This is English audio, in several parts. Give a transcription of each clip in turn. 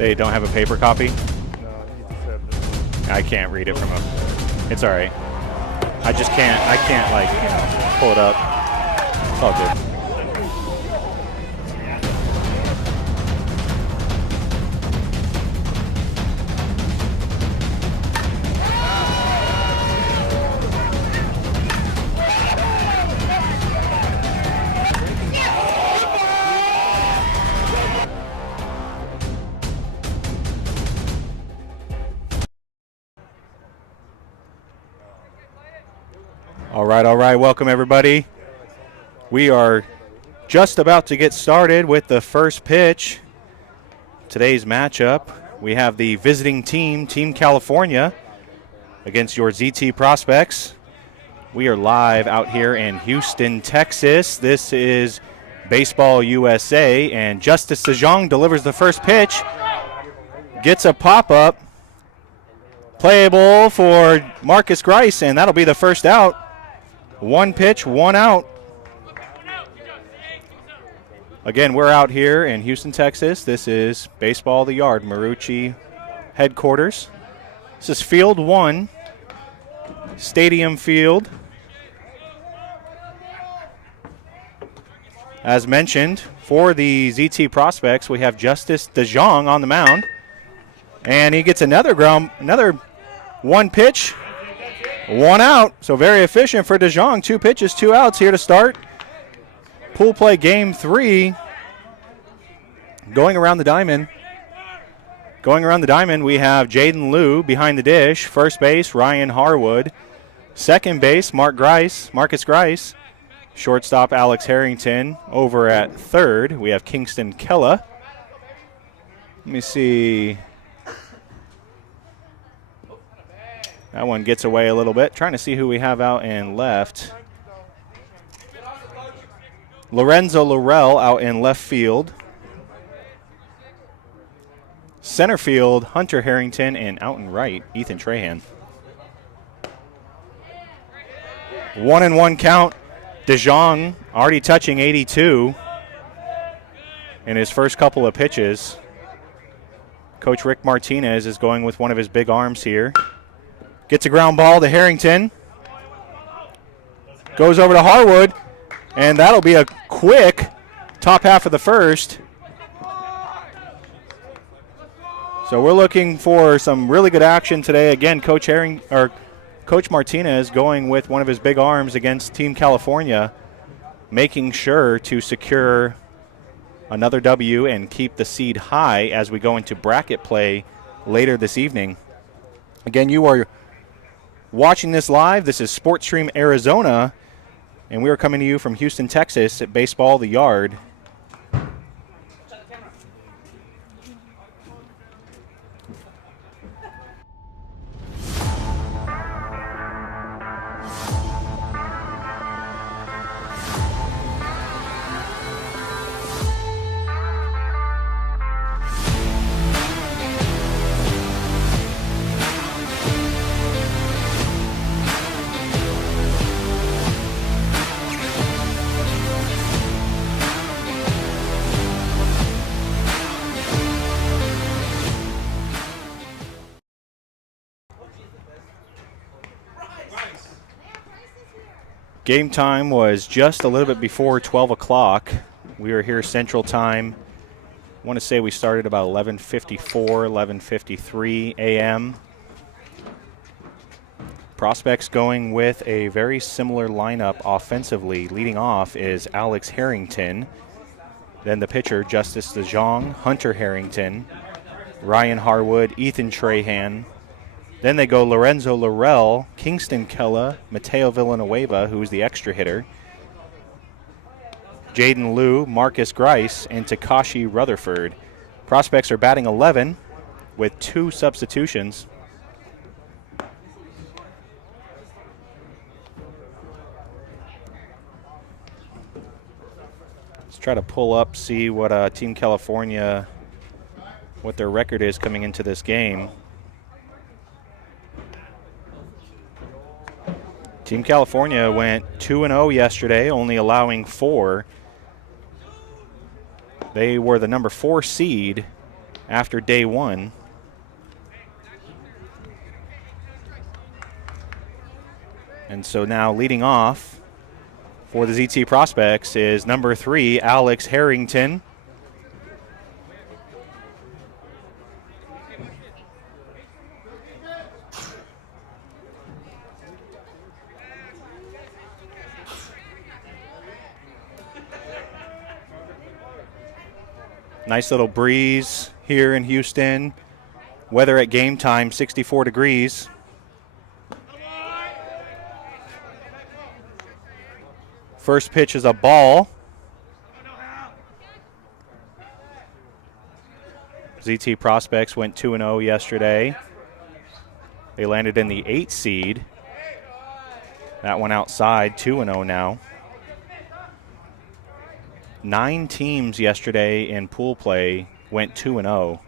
They don't have a paper copy? No, he just had this. I can't read it from a... It's all right. I can't, like, you know, pull it up. It's all good. All right. Welcome, everybody. We are just about to get started with the first pitch. Today's matchup, we have the visiting team, Team California, against your ZT Prospects. We are live out here in Houston, Texas. This is Baseball USA, and Justice DeJong delivers the first pitch. Gets a pop-up. Playable for Marcus Grice, and that'll be the first out. One pitch, one out. Again, we're out here in Houston, Texas. This is Baseball the Yard, Marucci headquarters. This is Field 1, Stadium Field. As mentioned, for the ZT Prospects, we have Justice DeJong on the mound. And he gets another one pitch. One out, so very efficient for DeJong. 2 pitches, 2 outs here to start. Pool play game 3. Going around the diamond. We have Jaden Liu behind the dish. First base, Ryan Harwood. Second base, Marcus Grice. Shortstop, Alex Harrington. Over at third, we have Kingston Kella. Let me see. That one gets away a little bit. Trying to see who we have out in left. Lorenzo Laurel out in left field. Center field, Hunter Harrington, and out in right, Ethan Trahan. 1-1 count. DeJong already touching 82 in his first couple of pitches. Coach Rick Martinez is going with one of his big arms here. Gets a ground ball to Harrington. Goes over to Harwood. And that'll be a quick top half of the first. So we're looking for some really good action today. Again, Coach Martinez going with one of his big arms against Team California, making sure to secure another W and keep the seed high as we go into bracket play later this evening. Again, you are watching this live. This is SportsStream Arizona, and we are coming to you from Houston, Texas at Baseball the Yard. Game time was just a little bit before 12 o'clock. We were here Central Time. I want to say we started about 11:54, 11:53 a.m. Prospects going with a very similar lineup offensively. Leading off is Alex Harrington. Then the pitcher, Justice DeJong, Hunter Harrington, Ryan Harwood, Ethan Trahan. Then they go Lorenzo Laurel, Kingston Kella, Mateo Villanueva, who's the extra hitter, Jaden Liu, Marcus Grice, and Takashi Rutherford. Prospects are batting 11 with 2 substitutions. Let's try to pull up, see what Team California, what their record is coming into this game. Team California went 2-0 yesterday, only allowing 4. They were the number 4 seed after day one. And so now leading off for the ZT Prospects is number 3, Alex Harrington. Nice little breeze here in Houston. Weather at game time, 64 degrees. First pitch is a ball. ZT Prospects went 2-0 yesterday. They landed in the 8th seed. That one outside, 2-0 now. 9 teams yesterday in pool play went 2-0.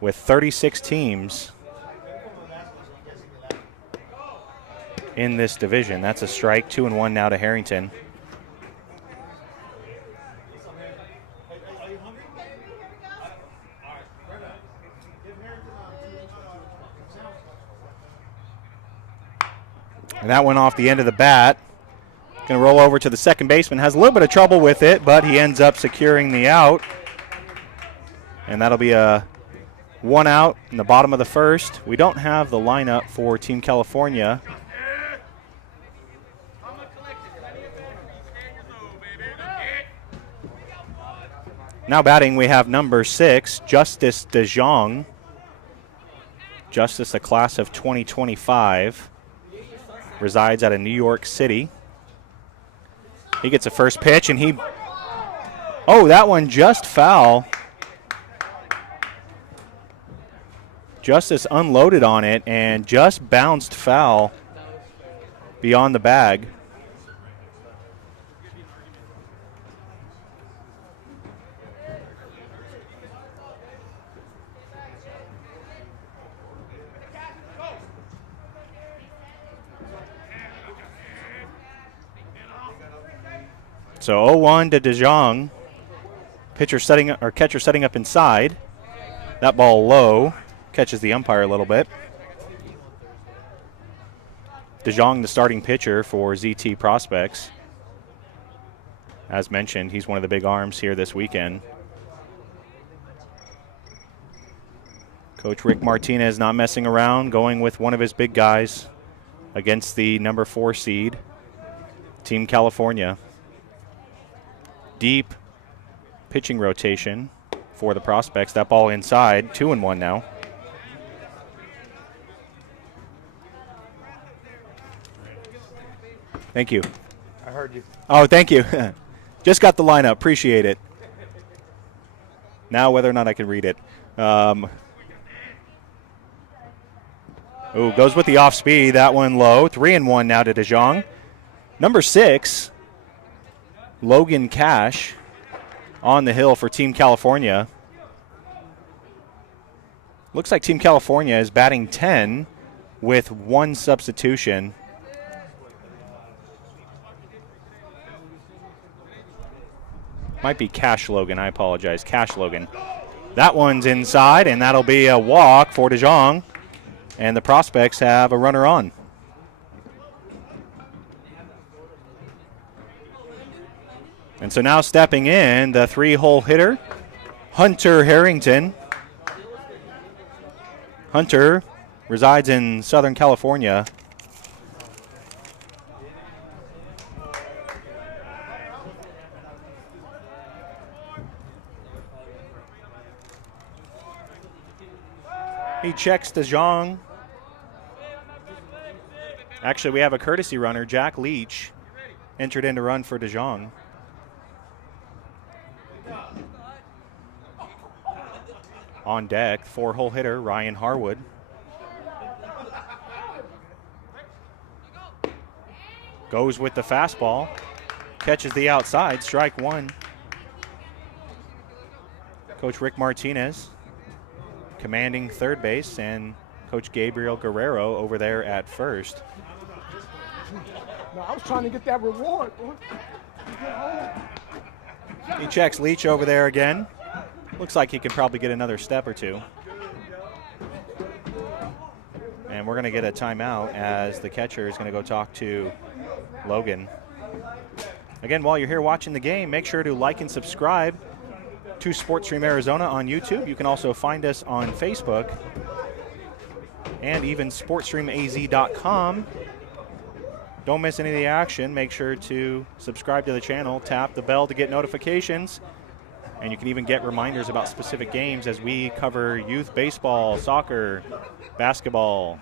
With 36 teams in this division. That's a strike, 2-1 now to Harrington. And that went off the end of the bat. Going to roll over to the second baseman. Has a little bit of trouble with it, but he ends up securing the out. And that'll be a 1 out in the bottom of the first. We don't have the lineup for Team California. Now batting, we have number 6, Justice DeJong. Justice, a class of 2025. Resides out of New York City. He gets a first pitch, and oh, that one just foul. Justice unloaded on it and just bounced foul beyond the bag. So 0-1 to DeJong. Catcher setting up inside. That ball low. Catches the umpire a little bit. DeJong, the starting pitcher for ZT Prospects. As mentioned, he's one of the big arms here this weekend. Coach Rick Martinez not messing around, going with one of his big guys against the number 4 seed, Team California. Deep pitching rotation for the Prospects. That ball inside, 2-1 now. Thank you. I heard you. Oh, thank you. Just got the lineup. Appreciate it. Now whether or not I can read it. Goes with the off speed. That one low. 3-1 now to DeJong. Number 6, Logan Cash on the hill for Team California. Looks like Team California is batting 10 with 1 substitution. Might be Cash Logan. I apologize. Cash Logan. That one's inside, and that'll be a walk for DeJong. And the Prospects have a runner on. And so now stepping in, the 3-hole hitter, Hunter Harrington. Hunter resides in Southern California. He checks DeJong. Actually, we have a courtesy runner, Jack Leach, entered in to run for DeJong. On deck, 4-hole hitter, Ryan Harwood. Goes with the fastball. Catches the outside, strike 1. Coach Rick Martinez commanding third base, and Coach Gabriel Guerrero over there at first. No, I was trying to get that reward, boy. He checks Leach over there again. Looks like he could probably get another step or two. And we're going to get a timeout as the catcher is going to go talk to Logan. Again, while you're here watching the game, make sure to like and subscribe to SportsStream Arizona on YouTube. You can also find us on Facebook and even SportsStreamAZ.com. Don't miss any of the action. Make sure to subscribe to the channel, tap the bell to get notifications, and you can even get reminders about specific games as we cover youth baseball, soccer, basketball.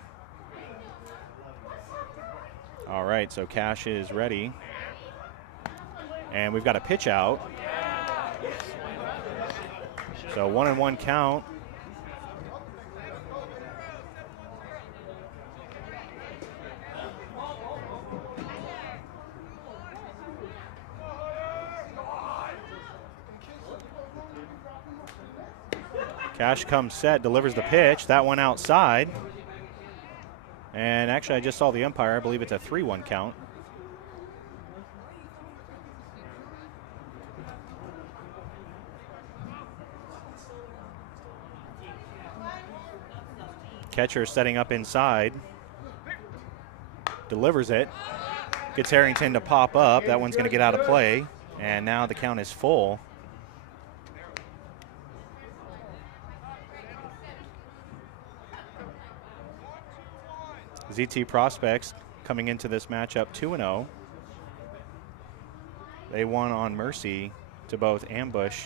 All right, so Cash is ready. And we've got a pitch out. So 1-1 count. Cash comes set, delivers the pitch. That one outside. And actually, I just saw the umpire. I believe it's a 3-1 count. Catcher setting up inside. Delivers it. Gets Harrington to pop up. That one's going to get out of play. And now the count is full. ZT Prospects coming into this matchup 2-0. They won on mercy to both Ambush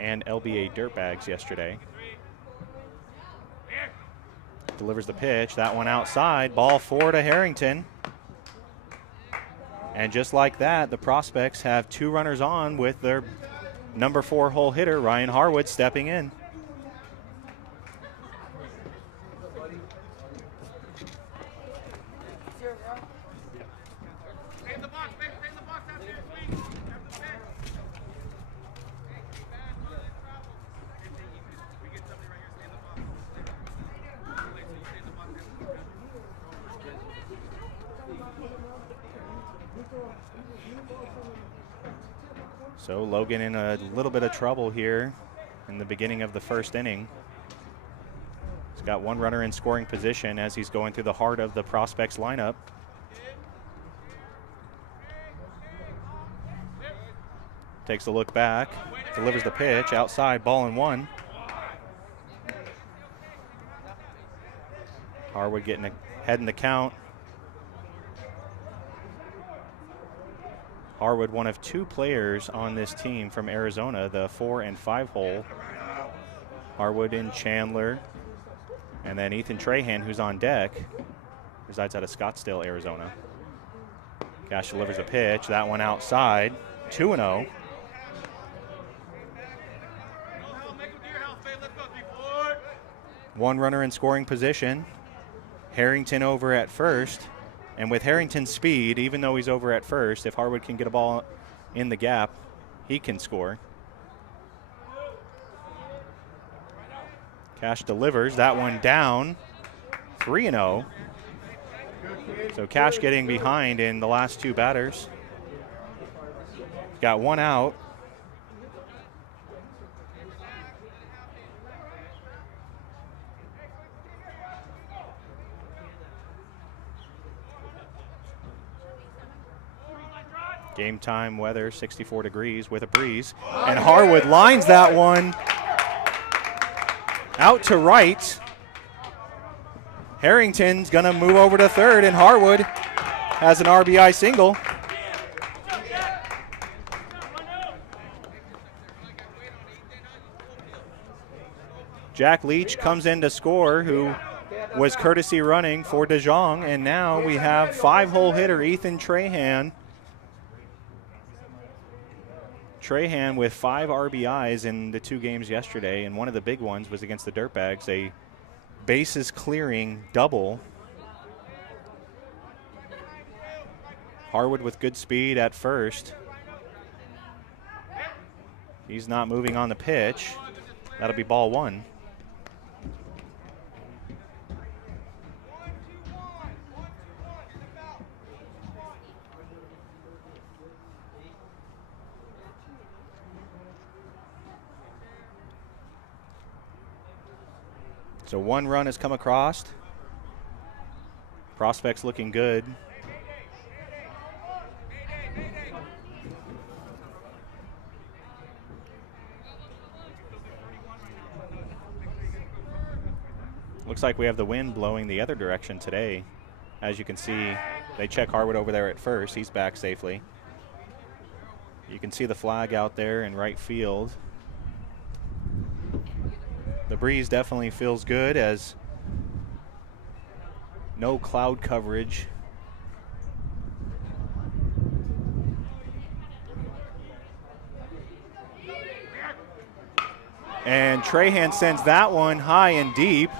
and LBA Dirtbags yesterday. Delivers the pitch. That one outside. Ball 4 to Harrington. And just like that, the Prospects have 2 runners on with their number 4 hole hitter, Ryan Harwood, stepping in. So Logan in a little bit of trouble here in the beginning of the first inning. He's got 1 runner in scoring position as he's going through the heart of the Prospects lineup. Takes a look back, delivers the pitch, outside, ball and 1. Harwood getting ahead in the count. Harwood, one of 2 players on this team from Arizona, the 4 and 5 hole. Harwood and Chandler. And then Ethan Trahan, who's on deck, resides out of Scottsdale, Arizona. Cash delivers a pitch. That one outside. 2-0. One runner in scoring position. Harrington over at first. And with Harrington's speed, even though he's over at first, if Harwood can get a ball in the gap, he can score. Cash delivers. That one down. 3-0. So Cash getting behind in the last 2 batters. Got 1 out. Game time weather, 64 degrees with a breeze. And Harwood lines that one out to right. Harrington's going to move over to third, and Harwood has an RBI single. Jack Leach comes in to score, who was courtesy running for DeJong, and now we have 5-hole hitter Ethan Trahan. Trahan with 5 RBIs in the 2 games yesterday, and one of the big ones was against the Dirtbags, a bases clearing double. Harwood with good speed at first. He's not moving on the pitch. That'll be ball 1. So 1 run has come across. Prospects looking good. Looks like we have the wind blowing the other direction today. As you can see, they check Harwood over there at first. He's back safely. You can see the flag out there in right field. The breeze definitely feels good as no cloud coverage. And Trahan sends that one high and deep.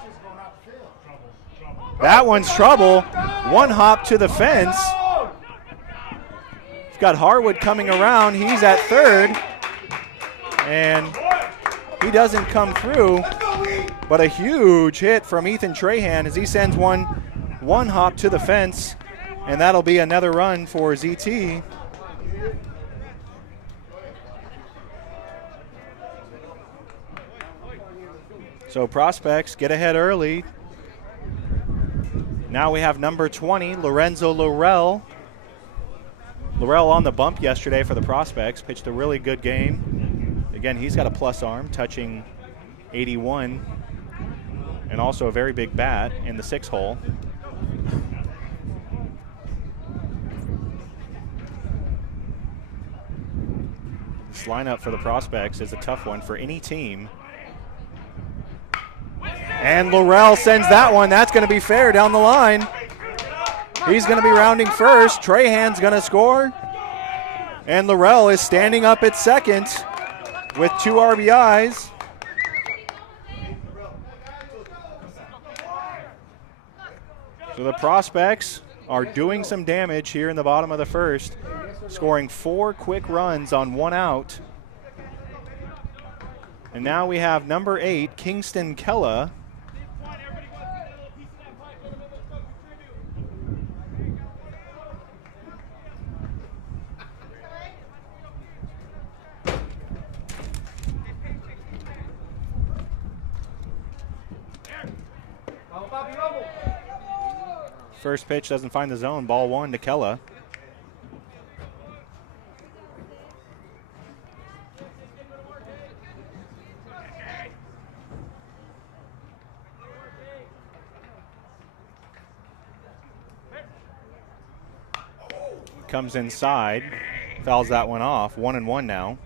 That one's trouble. 1 hop to the fence. We've got Harwood coming around. He's at third. And he doesn't come through. But a huge hit from Ethan Trahan as he sends one hop to the fence. And that'll be another run for ZT. So Prospects get ahead early. Now we have number 20, Lorenzo Laurel. Laurel on the bump yesterday for the Prospects, pitched a really good game. Again, he's got a plus arm, touching 81, and also a very big bat in the 6-hole. This lineup for the Prospects is a tough one for any team. And Laurel sends that one. That's going to be fair down the line. He's going to be rounding first. Trahan's going to score. And Laurel is standing up at second with 2 RBIs. So the Prospects are doing some damage here in the bottom of the first, scoring 4 quick runs on 1 out. And now we have number 8, Kingston Kella. First pitch doesn't find the zone. Ball 1 to Kella. Comes inside, fouls that one off. 1-1 now.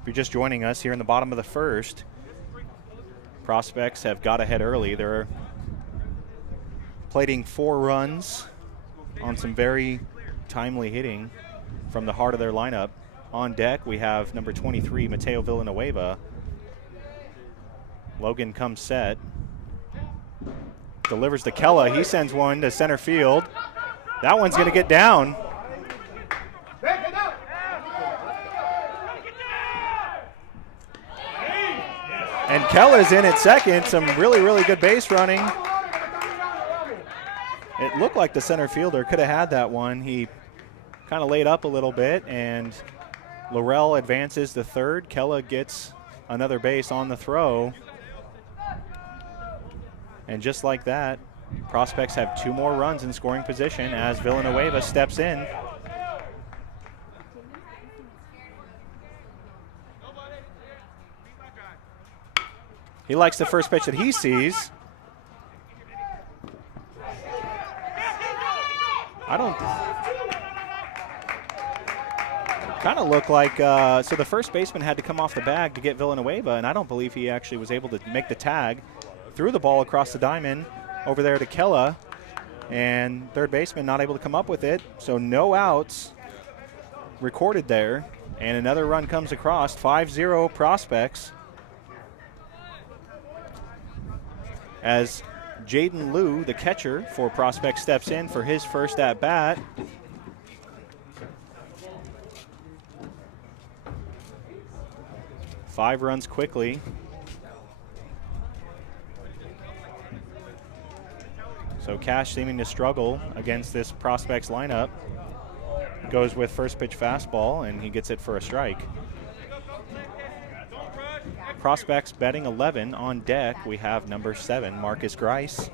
If you're just joining us here in the bottom of the first, Prospects have got ahead early. They're plating 4 runs on some very timely hitting from the heart of their lineup. On deck, we have number 23, Mateo Villanueva. Logan comes set. Delivers to Kella. He sends one to center field. That one's going to get down. And Kella's in at second. Some really, really good base running. It looked like the center fielder could have had that one. He kind of laid up a little bit, and Laurel advances to third. Kella gets another base on the throw. And just like that, Prospects have 2 more runs in scoring position as Villanueva steps in. He likes the first pitch that he sees. Kind of looked like, so the first baseman had to come off the bag to get Villanueva, and I don't believe he actually was able to make the tag. Threw the ball across the diamond over there to Kella, and third baseman not able to come up with it, so no outs recorded there, and another run comes across. 5-0 Prospects as Jaden Liu, the catcher for Prospects, steps in for his first at-bat. Five runs quickly. So Cash seeming to struggle against this Prospects lineup. Goes with first pitch fastball, and he gets it for a strike. Prospects betting 11 on deck. We have number 7, Marcus Grice.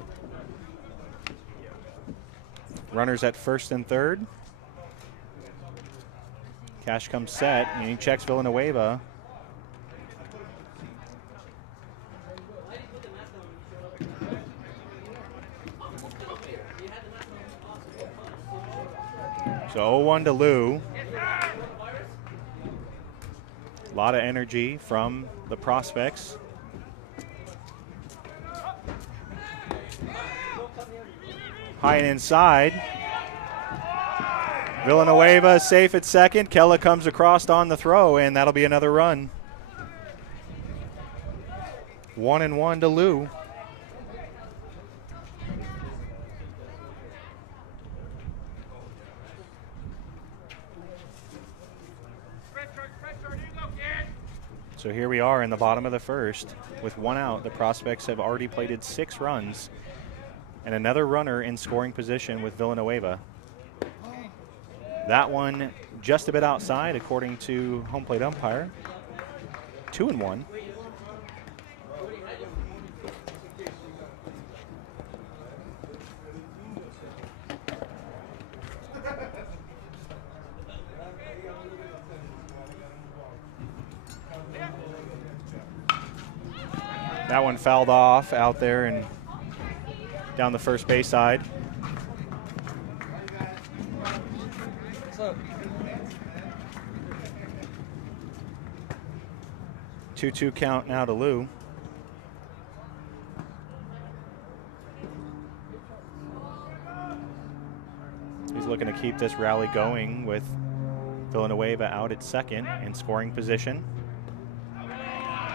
Runners at first and third. Cash comes set, and he checks Villanueva. So 0-1 to Lou. A lot of energy from the Prospects. High and inside. Villanueva safe at second. Kella comes across on the throw, and that'll be another run. 1-1 to Lou. So here we are in the bottom of the first with 1 out. The Prospects have already plated 6 runs and another runner in scoring position with Villanueva. That one just a bit outside according to home plate umpire. 2-1. That one fouled off out there and down the first base side. What's up? 2-2 count now to Lou. He's looking to keep this rally going with Villanueva out at second in scoring position.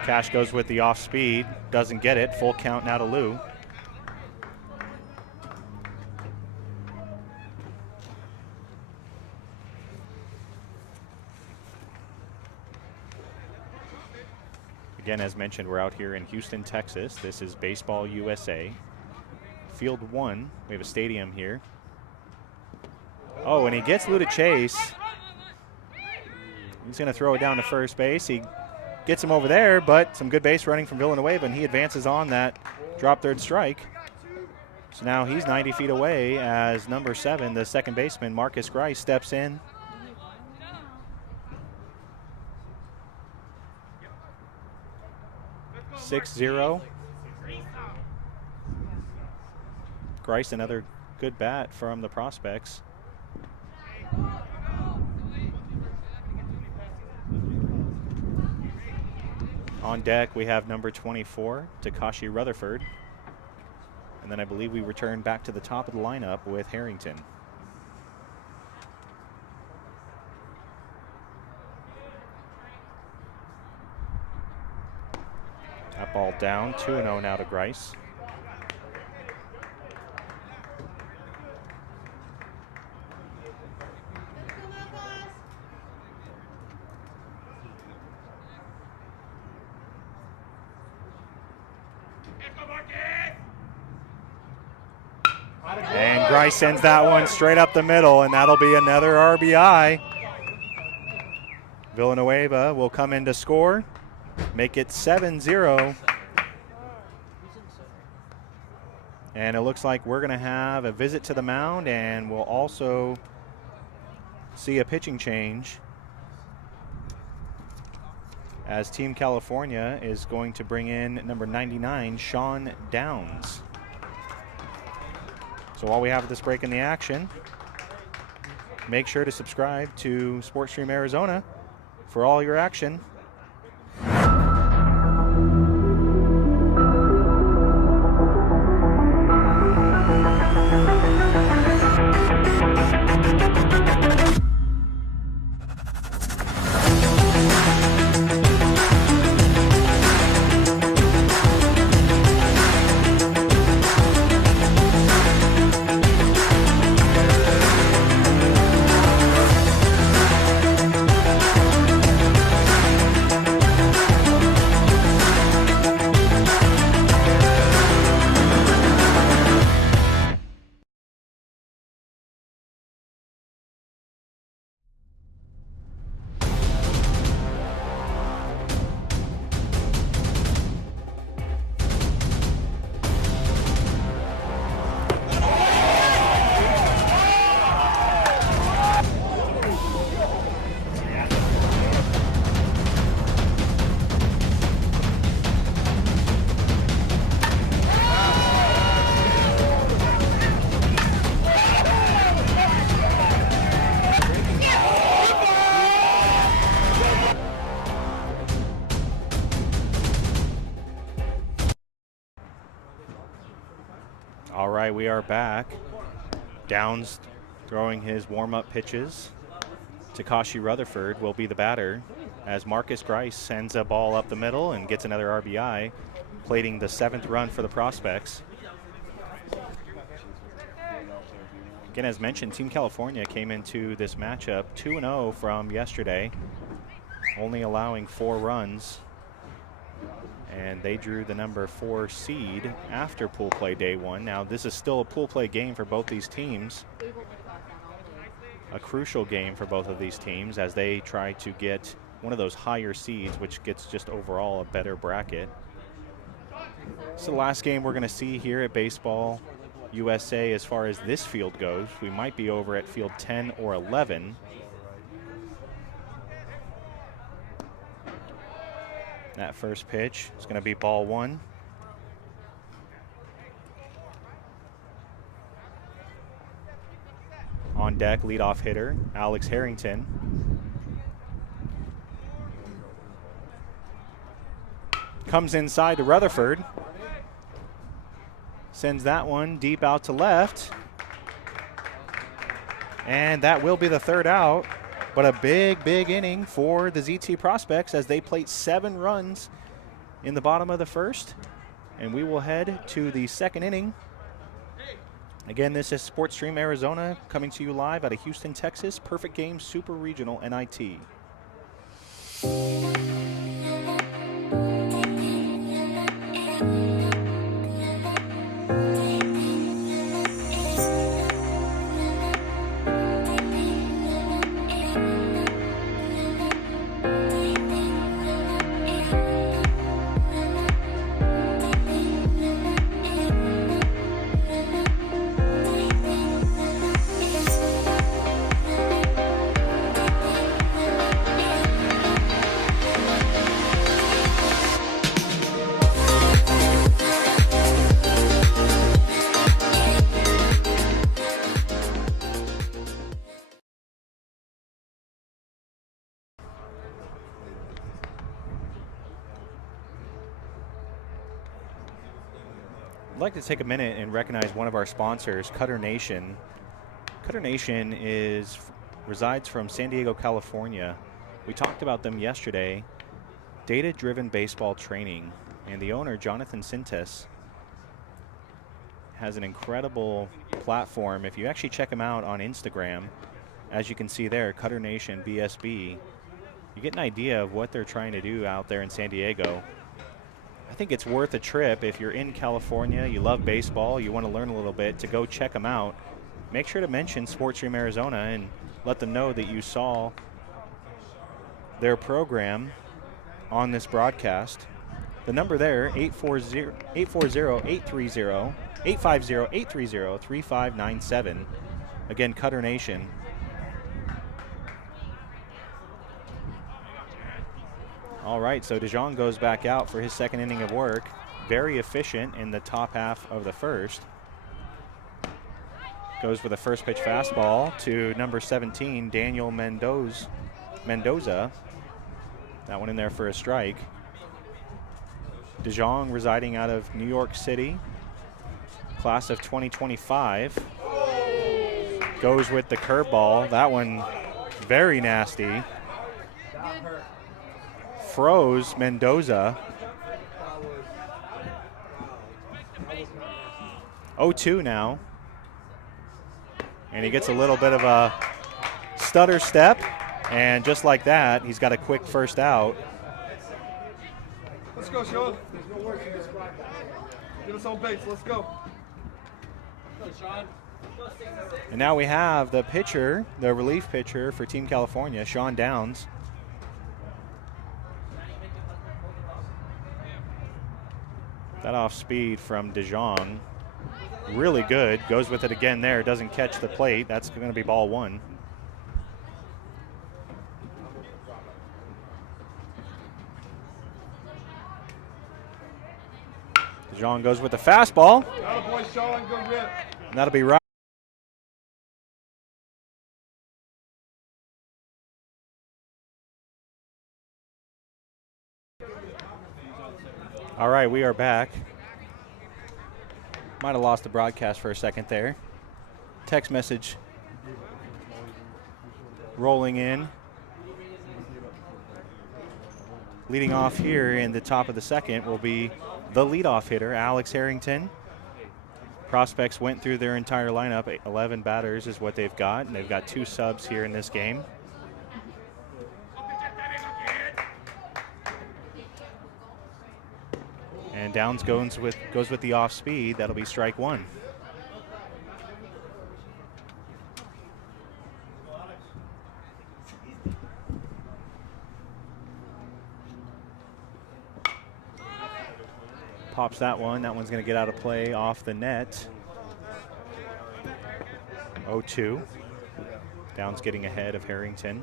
Cash goes with the off speed, doesn't get it. Full count now to Lou. Again, as mentioned, we're out here in Houston, Texas. This is Baseball USA. Field 1. We have a stadium here. Oh, and he gets Lou to chase. He's going to throw it down to first base. He gets him over there, but some good base running from Villanueva, and he advances on that drop third strike. So now he's 90 feet away as number 7, the second baseman, Marcus Grice, steps in. (6-0). Grice, another good bat from the Prospects. On deck, we have number 24, Takashi Rutherford. And then I believe we return back to the top of the lineup with Harrington. That ball down, 2-0 now to Grice. And Grice sends that one straight up the middle, and that'll be another RBI. Villanueva will come in to score, make it 7-0. And it looks like we're going to have a visit to the mound, and we'll also see a pitching change as Team California is going to bring in number 99, Sean Downs. So while we have this break in the action, make sure to subscribe to SportsStream Arizona for all your action. right, we are back. Downs throwing his warm-up pitches. Takashi Rutherford will be the batter as Marcus Grice sends a ball up the middle and gets another RBI, plating the 7th run for the Prospects. Again, as mentioned, Team California came into this matchup 2-0 from yesterday, only allowing 4 runs. And they drew the number 4 seed after pool play day 1. Now, this is still a pool play game for both these teams. A crucial game for both of these teams as they try to get one of those higher seeds, which gets just overall a better bracket. So the last game we're going to see here at Baseball USA as far as this field goes. We might be over at field 10 or 11. That first pitch is going to be ball 1. On deck, leadoff hitter Alex Harrington. Comes inside to Rutherford. Sends that one deep out to left. And that will be the 3rd out. But a big, big inning for the ZT Prospects as they plate 7 runs in the bottom of the 1st. And we will head to the 2nd inning. Again, this is SportsStream Arizona coming to you live out of Houston, Texas. Perfect Game Super Regional NIT. I'd like to take a minute and recognize one of our sponsors, Cutter Nation. Cutter Nation resides from San Diego, California. We talked about them yesterday. Data-driven baseball training. And the owner, Jonathan Sintes, has an incredible platform. If you actually check him out on Instagram, as you can see there, Cutter Nation BSB, you get an idea of what they're trying to do out there in San Diego. I think it's worth a trip if you're in California, you love baseball, you want to learn a little bit, to go check them out. Make sure to mention SportsStream Arizona and let them know that you saw their program on this broadcast. The number there, 850-830-3597. Again, Cutter Nation. All right, so DeJong goes back out for his 2nd inning of work. Very efficient in the top half of the 1st. Goes for the first pitch fastball to number 17, Daniel Mendoza. That one in there for a strike. DeJong residing out of New York City, class of 2025. Goes with the curveball. That one very nasty. Froze Mendoza. 0-2 now. And he gets a little bit of a stutter step. And just like that, he's got a quick first out. Let's go, Sean. Get us on base. Let's go. And now we have the pitcher, the relief pitcher for Team California, Sean Downs. That off speed from DeJong. Really good. Goes with it again there. Doesn't catch the plate. That's going to be ball 1. DeJong goes with the fastball. Attaboy, Sean. Good rip. And that'll be right. All right, we are back. Might have lost the broadcast for a second there. Text message rolling in. Leading off here in the top of the second will be the leadoff hitter, Alex Harrington. Prospects went through their entire lineup. 11 batters is what they've got, and they've got 2 subs here in this game. And Downs goes with the off speed. That'll be strike 1. Pops that one. That one's going to get out of play off the net. 0-2. Downs getting ahead of Harrington.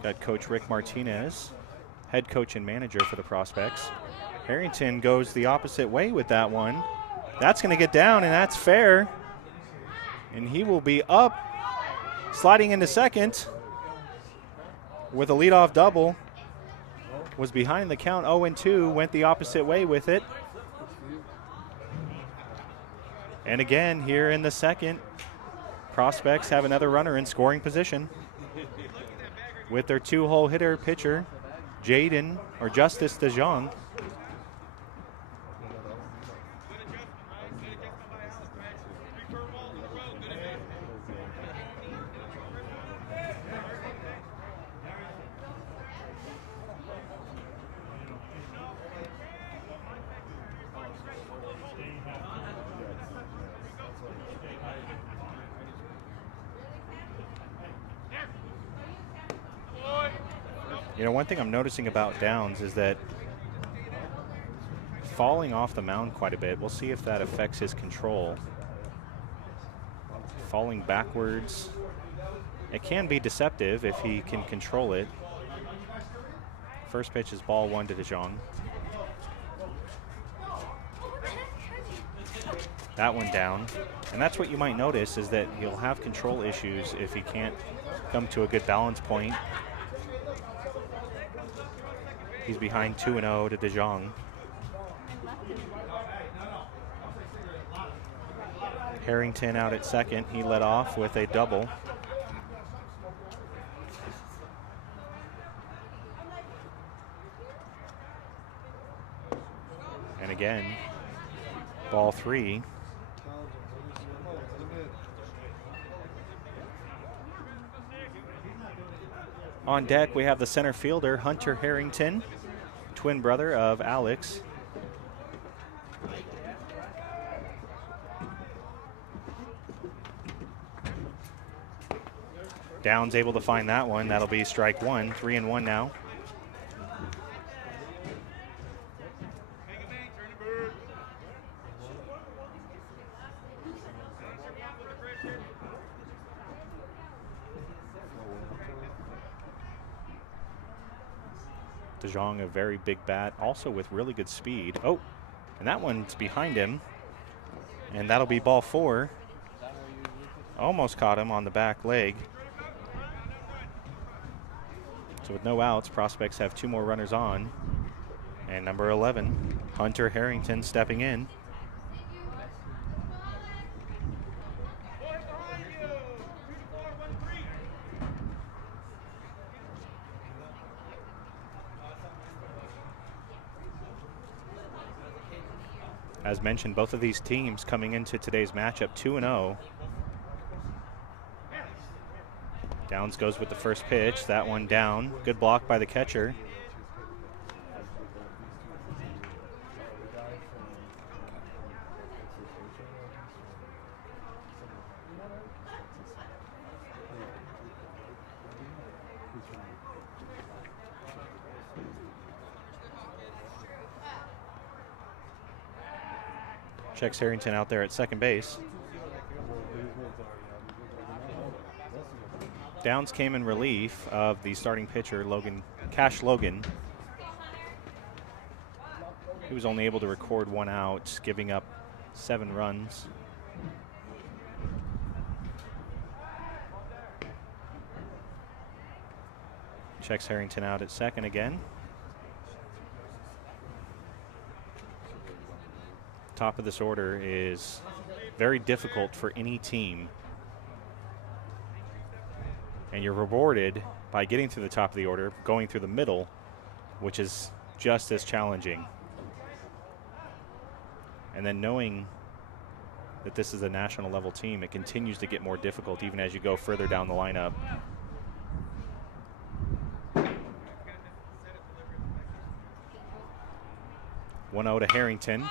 Got Coach Rick Martinez, head coach and manager for the Prospects. Harrington goes the opposite way with that one. That's going to get down, and that's fair. And he will be up, sliding into second with a leadoff double. Was behind the count 0-2, went the opposite way with it. And again, here in the second, Prospects have another runner in scoring position with their 2-hole hitter pitcher, Justice DeJong. You know, one thing I'm noticing about Downs is that falling off the mound quite a bit. We'll see if that affects his control. Falling backwards. It can be deceptive if he can control it. First pitch is ball 1 to DeJong. That one down. And that's what you might notice, is that he'll have control issues if he can't come to a good balance point. He's behind 2-0 to DeJong. Harrington out at second. He led off with a double. And again, ball 3. On deck, we have the center fielder, Hunter Harrington, twin brother of Alex. Downs able to find that one. That'll be strike 1, 3-1 now. DeJong, a very big bat, also with really good speed. Oh, and that one's behind him. And that'll be ball 4. Almost caught him on the back leg. So with no outs, Prospects have 2 more runners on. And number 11, Hunter Harrington, stepping in. As mentioned, both of these teams coming into today's matchup 2-0. Downs goes with the first pitch. That one down. Good block by the catcher. Checks Harrington out there at second base. Downs came in relief of the starting pitcher, Cash Logan. He was only able to record 1 out, giving up 7 runs. Checks Harrington out at second again. Top of this order is very difficult for any team. And you're rewarded by getting to the top of the order, going through the middle, which is just as challenging. And then knowing that this is a national level team, it continues to get more difficult even as you go further down the lineup. 1-0 to Harrington.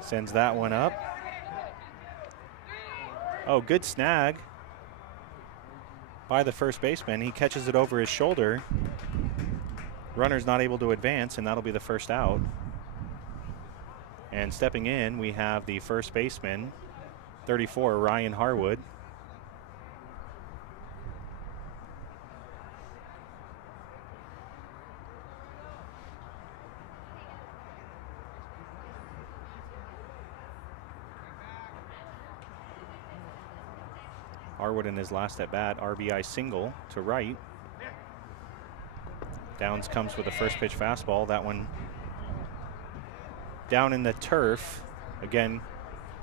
Sends that one up. Oh, good snag by the first baseman. He catches it over his shoulder. Runner's not able to advance, and that'll be the first out. And stepping in, we have the first baseman, 34, Ryan Harwood. Harwood in his last at bat, RBI single to right. Downs comes with a first pitch fastball. That one down in the turf. Again,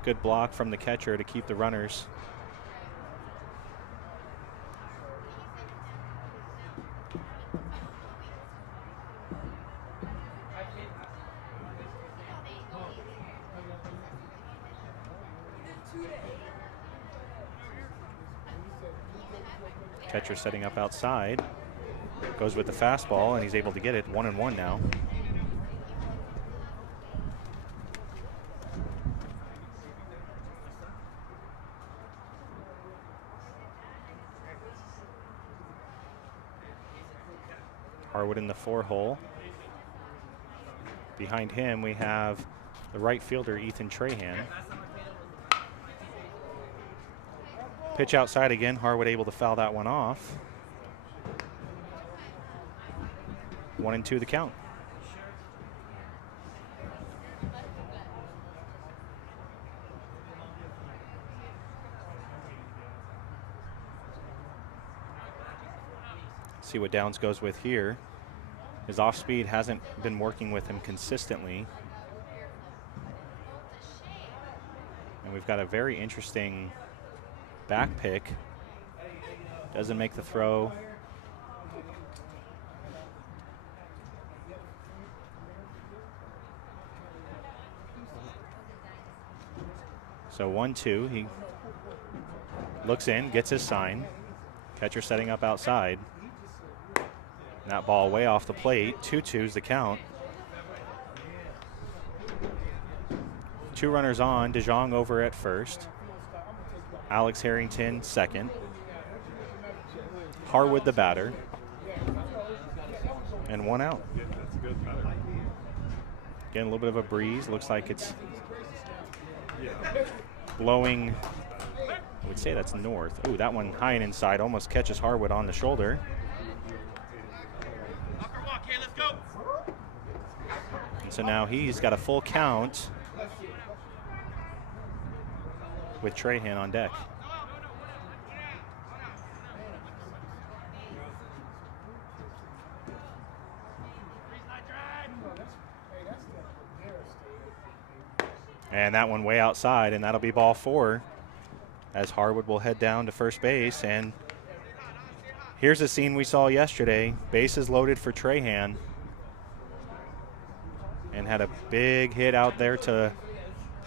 good block from the catcher to keep the runners. Catcher setting up outside. Goes with the fastball, and he's able to get it. 1-1 now. Harwood in the 4-hole. Behind him, we have the right fielder, Ethan Trahan. Pitch outside again. Harwood able to foul that one off. 1-2 the count. See what Downs goes with here. His off speed hasn't been working with him consistently. And we've got a very interesting back pick. Doesn't make the throw. So 1-2, he looks in, gets his sign. Catcher setting up outside. And that ball way off the plate. 2-2's the count. 2 runners on, DeJong over at first. Alex Harrington second. Harwood the batter. And 1 out. Again, a little bit of a breeze. Looks like it's blowing, I would say that's north. Ooh, that one high and inside almost catches Harwood on the shoulder. And so now he's got a full count with Trahan on deck. And that one way outside, and that'll be ball 4 as Harwood will head down to first base. And here's a scene we saw yesterday. Bases loaded for Trahan. And had a big hit out there to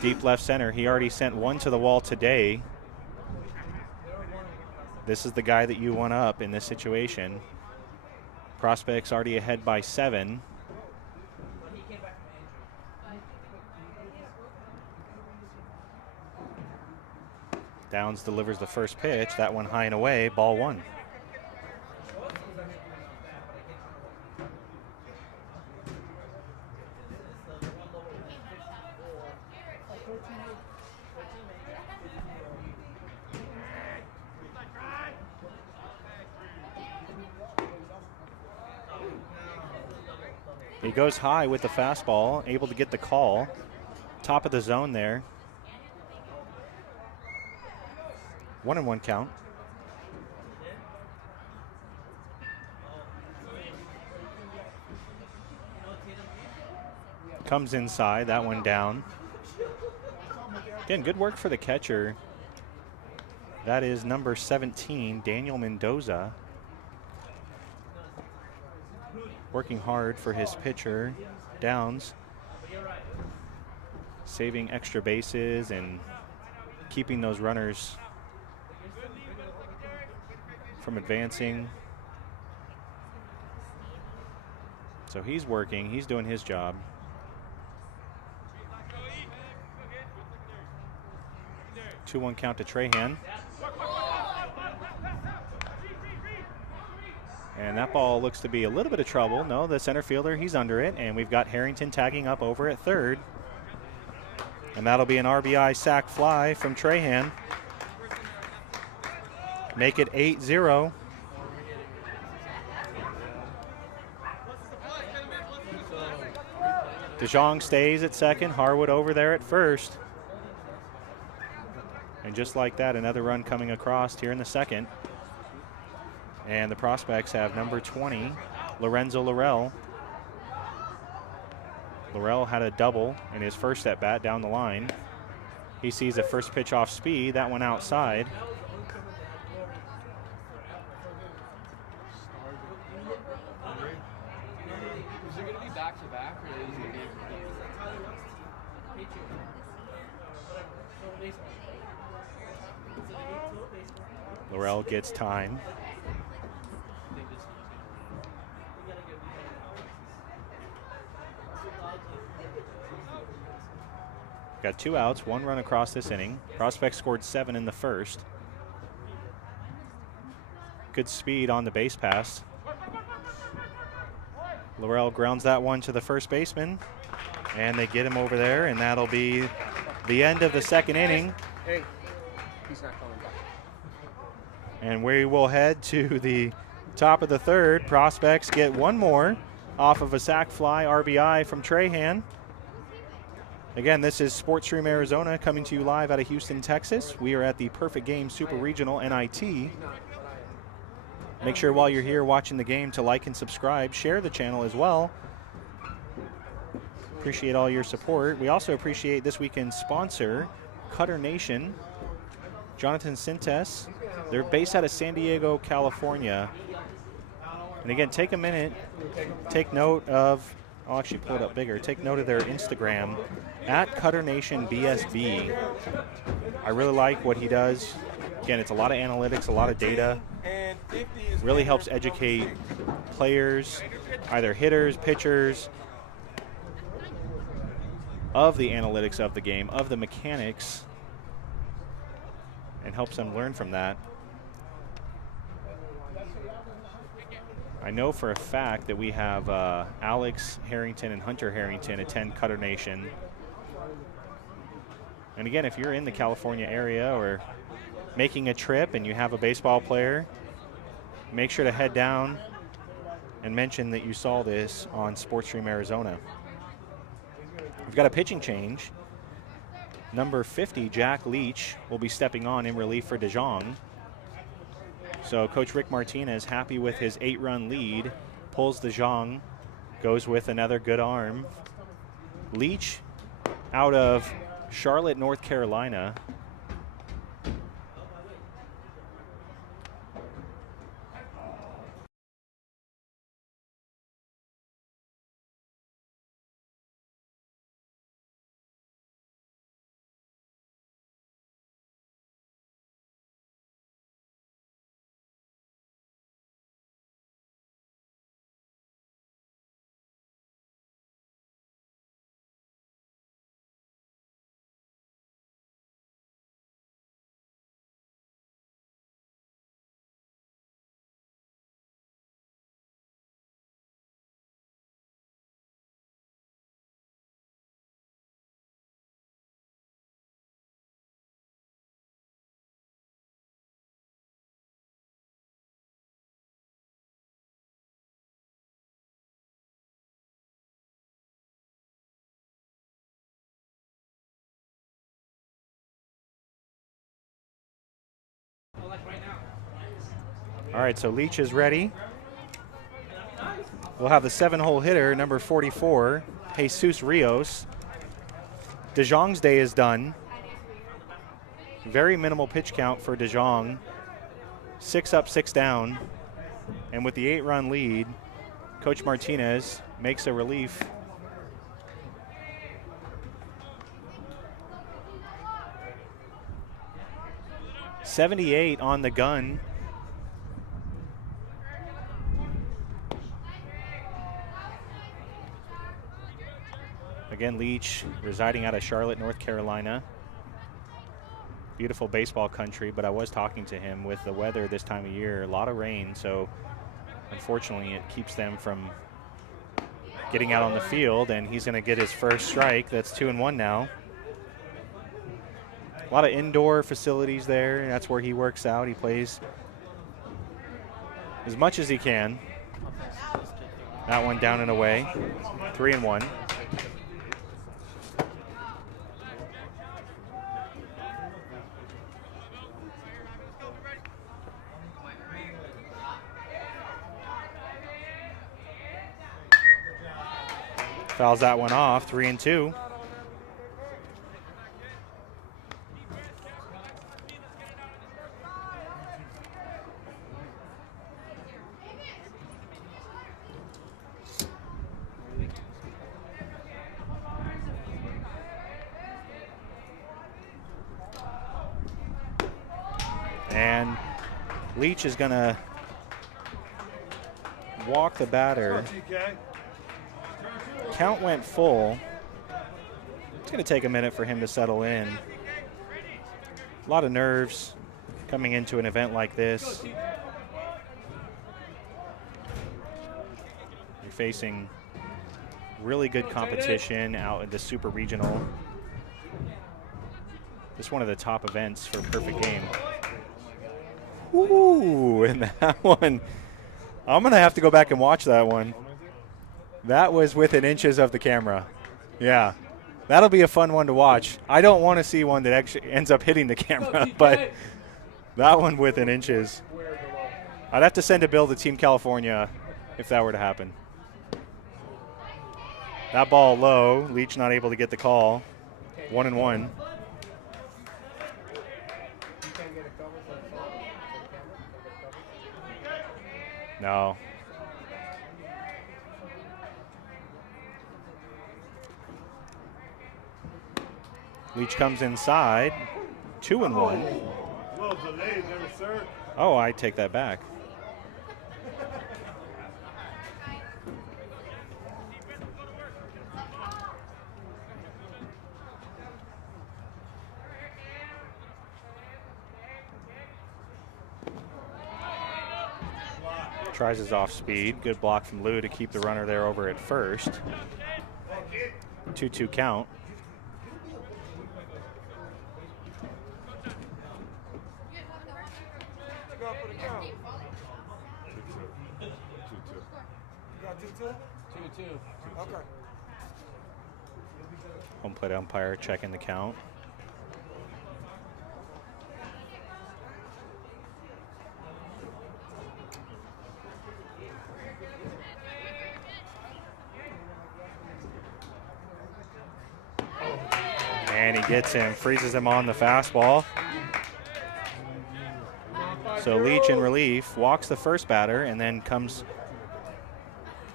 deep left center. He already sent one to the wall today. This is the guy that you want up in this situation. Prospects already ahead by 7. Downs delivers the first pitch. That one high and away, ball 1. He goes high with the fastball, able to get the call. top of the zone there. 1-1 count. Comes inside, that one down. Again, good work for the catcher. That is number 17, Daniel Mendoza. Working hard for his pitcher, Downs. Saving extra bases and keeping those runners from advancing. So he's working, he's doing his job. Two-one count to Trahan. And that ball looks to be a little bit of trouble. No, the center fielder, he's under it. And we've got Harrington tagging up over at third. And that'll be an RBI sac fly from Trahan. Make it 8-0. DeJong stays at second. Harwood over there at first. And just like that, another run coming across here in the second. And the prospects have number 20, Lorenzo Laurel. Laurel had a double in his first at bat down the line. He sees a first pitch off speed, that one outside. Is it going to be back-to-back, or is it Laurel gets time. Got 2 outs, 1 run across this inning. Prospect scored 7 in the first. Good speed on the base pass. Laurel grounds that one to the first baseman, and they get him over there, and that'll be the end of the second inning. Hey, he's not coming back. And we will head to the top of the third. Prospects get one more off of a sac fly RBI from Trahan. Again, this is SportsStream Arizona coming to you live out of Houston, Texas. We are at the Perfect Game Super Regional NIT. Make sure while you're here watching the game to like and subscribe. Share the channel as well. Appreciate all your support. We also appreciate this weekend's sponsor, Cutter Nation. Jonathan Sintes. They're based out of San Diego, California. And again, take a minute, take note of, I'll actually pull it up bigger, take note of their Instagram, at Cutter Nation BSB. I really like what he does. Again, it's a lot of analytics, a lot of data. Really helps educate players, either hitters, pitchers, of the analytics of the game, of the mechanics, and helps them learn from that. I know for a fact that we have Alex Harrington and Hunter Harrington attend Cutter Nation. And again, if you're in the California area or making a trip and you have a baseball player, make sure to head down and mention that you saw this on SportsStream Arizona. We've got a pitching change. Number 50, Jack Leach, will be stepping on in relief for DeJong. So Coach Rick Martinez happy with his 8-run lead, pulls DeJong, goes with another good arm. Leach out of Charlotte, North Carolina. All right, so Leach is ready. We'll have the 7-hole hitter, number 44, Jesus Rios. DeJong's day is done. Very minimal pitch count for DeJong. 6 up, 6 down. And with the 8-run lead, Coach Martinez makes a relief. .78 on the gun. Again, Leach residing out of Charlotte, North Carolina. Beautiful baseball country, but I was talking to him with the weather this time of year, a lot of rain, so unfortunately it keeps them from getting out on the field, and he's going to get his first strike. That's 2-1 now. A lot of indoor facilities there. That's where he works out. He plays as much as he can. That one down and away. 3-1. Fouls that one off, 3-2. And Leach is going to walk the batter. Count went full. It's going to take a minute for him to settle in. A lot of nerves coming into an event like this. You're facing really good competition out in the Super Regional. Just one of the top events for Perfect Game. Ooh, and that one, I'm going to have to go back and watch that one. That was within inches of the camera. Yeah, that'll be a fun one to watch. I don't want to see one that actually ends up hitting the camera, but that one within inches. I'd have to send a bill to Team California if that were to happen. That ball low. Leach not able to get the call. 1-1. No. Leach comes inside, 2-1. Oh, I take that back. Tries his off speed. Good block from Lou to keep the runner there over at first. 2-2 count. Home plate umpire checking the count. And he gets him, freezes him on the fastball. So Leach in relief, walks the first batter, and then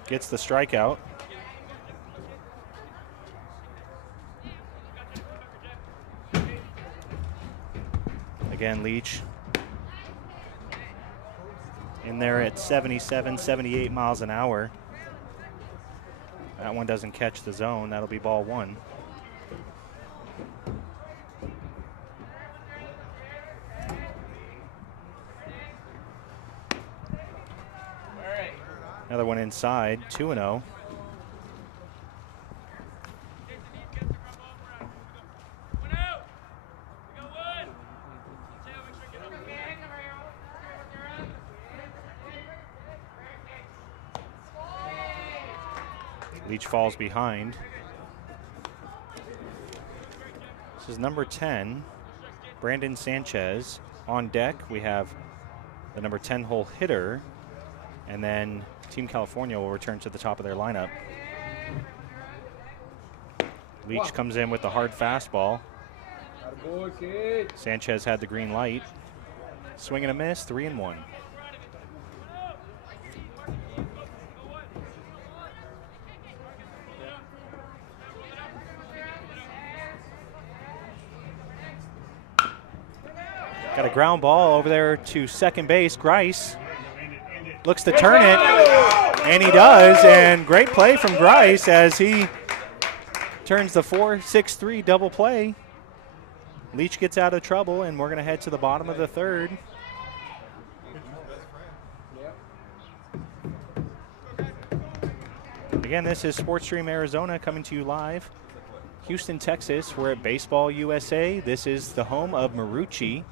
gets the strikeout. Again, Leach in there at 77, 78 miles an hour. That one doesn't catch the zone. That'll be ball one. Another one inside, 2-0. Leach falls behind. This is number 10, Brandon Sanchez. On deck, we have the number 10 hole hitter. And then Team California will return to the top of their lineup. Leach comes in with the hard fastball. Sanchez had the green light. Swing and a miss, 3-1. Got a ground ball over there to second base. Grice looks to turn it, and he does. And great play from Grice as he turns the 4-6-3 double play. Leach gets out of trouble, and we're going to head to the bottom of the third. Again, this is SportsStream Arizona coming to you live. Houston, Texas. We're at Baseball USA. This is the home of Marucci.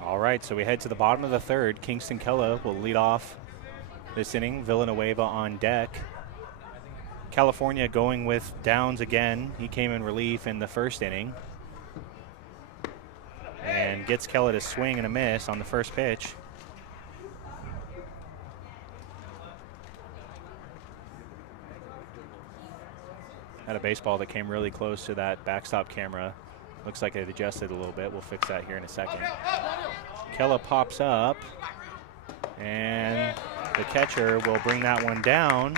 All right, so we head to the bottom of the third. Kingston Kella will lead off this inning. Villanueva on deck. California going with Downs again. He came in relief in the first inning and gets Kella to swing and a miss on the first pitch. Had a baseball that came really close to that backstop camera. Looks like it adjusted a little bit. We'll fix that here in a second. Kella pops up, and the catcher will bring that one down.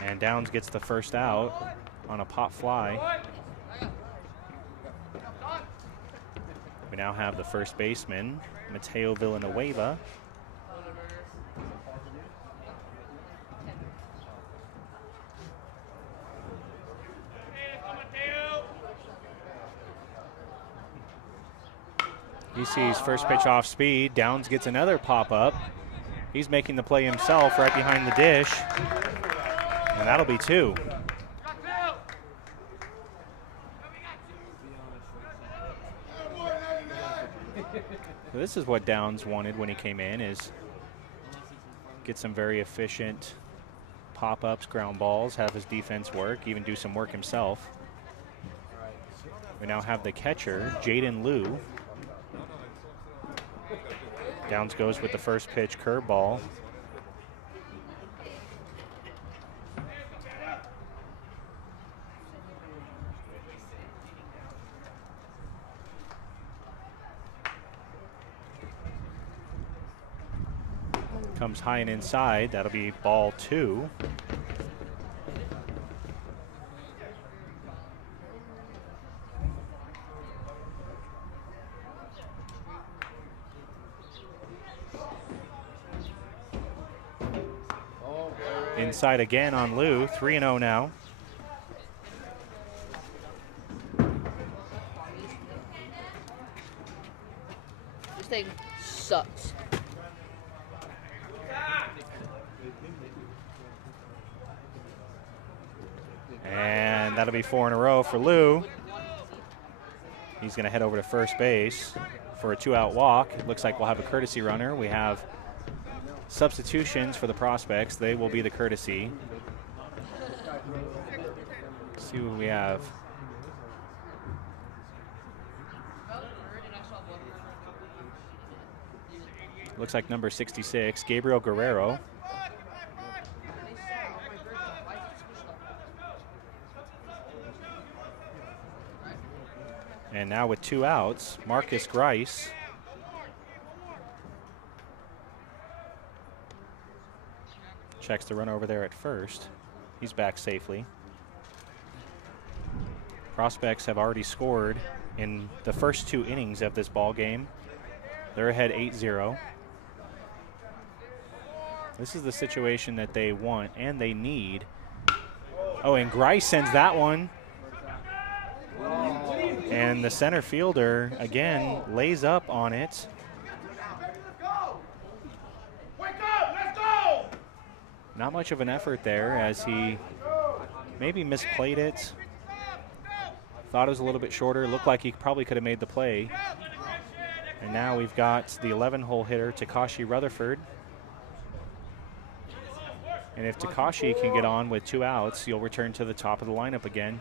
And Downs gets the first out on a pop fly. We now have the first baseman, Mateo Villanueva. He sees first pitch off speed. Downs gets another pop-up. He's making the play himself right behind the dish. And that'll be two. So this is what Downs wanted when he came in, is get some very efficient pop-ups, ground balls, have his defense work, even do some work himself. We now have the catcher, Jaden Liu. Downs goes with the first pitch curveball. Comes high and inside. That'll be ball two. Inside again on Liu, 3-0 now. This thing sucks. And that'll be 4 in a row for Liu. He's going to head over to first base for a 2-out walk. It looks like we'll have a courtesy runner. We have substitutions for the prospects. They will be the courtesy. Let's see what we have. looks like number 66, Gabriel Guerrero. And now with 2 outs, Marcus Grice. Checks the run over there at first. He's back safely. Prospects have already scored in the first 2 innings of this ball game. They're ahead 8-0. This is the situation that they want and they need. Oh, and Grice sends that one. And the center fielder, again, lays up on it. Not much of an effort there as he maybe misplayed it. Thought it was a little bit shorter. Looked like he probably could have made the play. And now we've got the 11-hole hitter, Takashi Rutherford. And if Takashi can get on with 2 outs, you'll return to the top of the lineup again.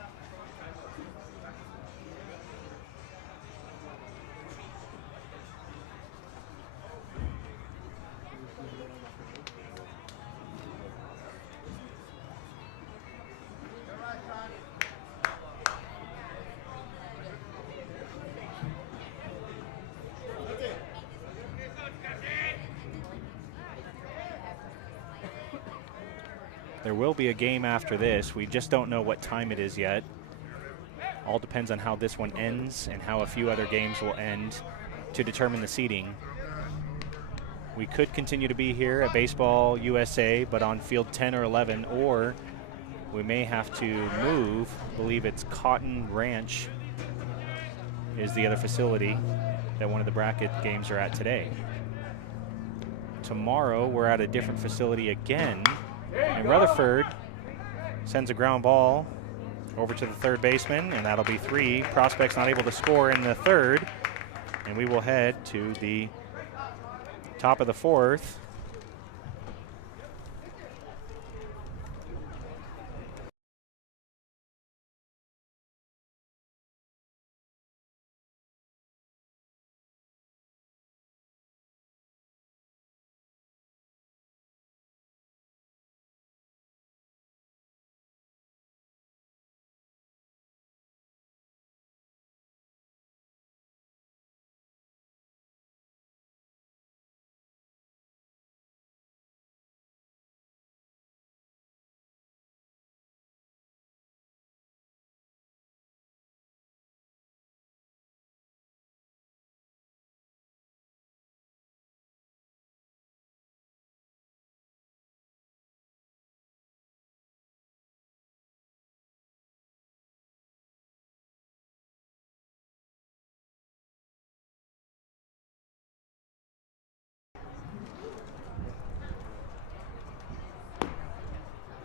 There will be a game after this. We just don't know what time it is yet. All depends on how this one ends and how a few other games will end to determine the seeding. We could continue to be here at Baseball USA, but on field 10 or 11, or we may have to move. I believe it's Cotton Ranch is the other facility that one of the bracket games are at today. Tomorrow, we're at a different facility again. And Rutherford sends a ground ball over to the third baseman, and that'll be 3. Prospects not able to score in the third, and we will head to the top of the 4th.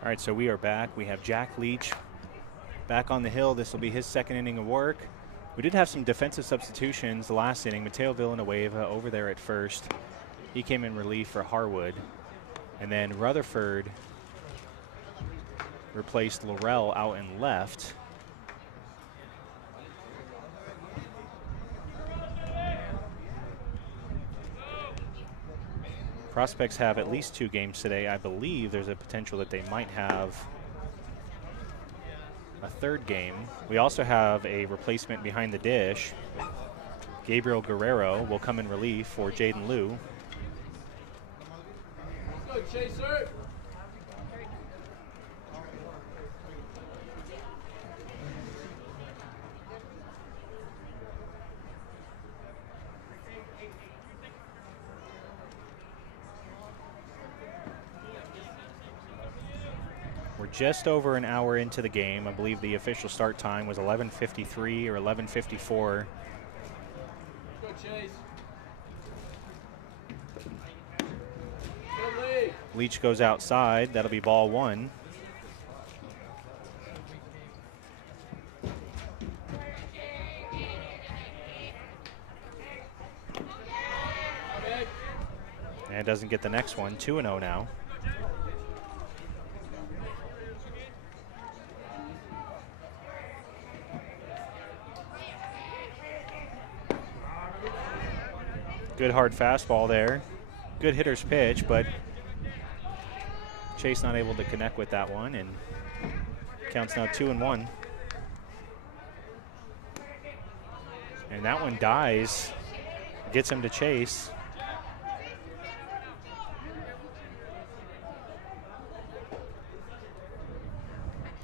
All right, so we are back. We have Jack Leach back on the hill. This will be his 2nd inning of work. We did have some defensive substitutions the last inning. Mateo Villanueva over there at first. He came in relief for Harwood. And then Rutherford replaced Laurel out in left. Prospects have at least 2 games today. I believe there's a potential that they might have a 3rd game. We also have a replacement behind the dish. Gabriel Guerrero will come in relief for Jaden Liu. Go, Chaser. We're just over an hour into the game. I believe the official start time was 11:53 or 11:54. Go, Chase. Go, Lee. Leach goes outside. That'll be ball 1. And doesn't get the next one. 2-0 now. Good hard fastball there. good hitter's pitch, but Chase not able to connect with that one, and counts now 2-1. And that one dies, gets him to Chase.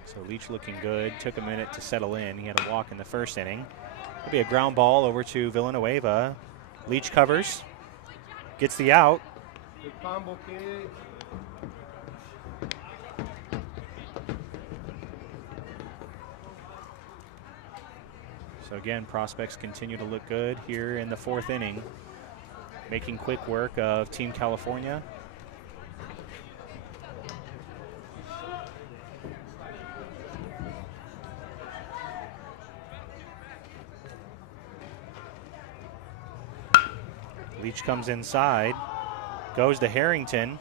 So Leach looking good, took a minute to settle in. He had a walk in the first inning. It'll be a ground ball over to Villanueva. Leach covers, gets the out. Good combo, kid. So again, prospects continue to look good here in the fourth inning, making quick work of Team California. Leach comes inside, goes to Harrington.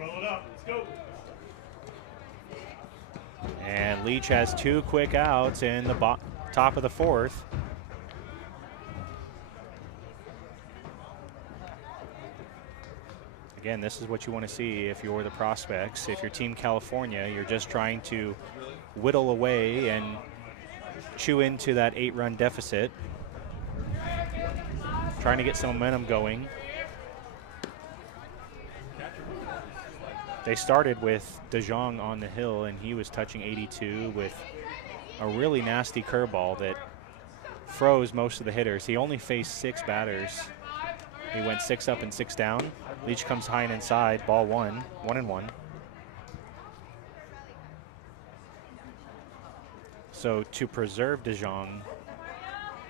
Roll it up, let's go. And Leach has 2 quick outs in the top of the fourth. Again, this is what you want to see if you're the prospects. If you're Team California, you're just trying to whittle away and chew into that 8-run deficit. Trying to get some momentum going. They started with De Jong on the hill, and he was touching 82 with a really nasty curveball that froze most of the hitters. He only faced 6 batters. He went 6 up and 6 down. Leach comes high and inside, ball 1, 1-1. So to preserve De Jong,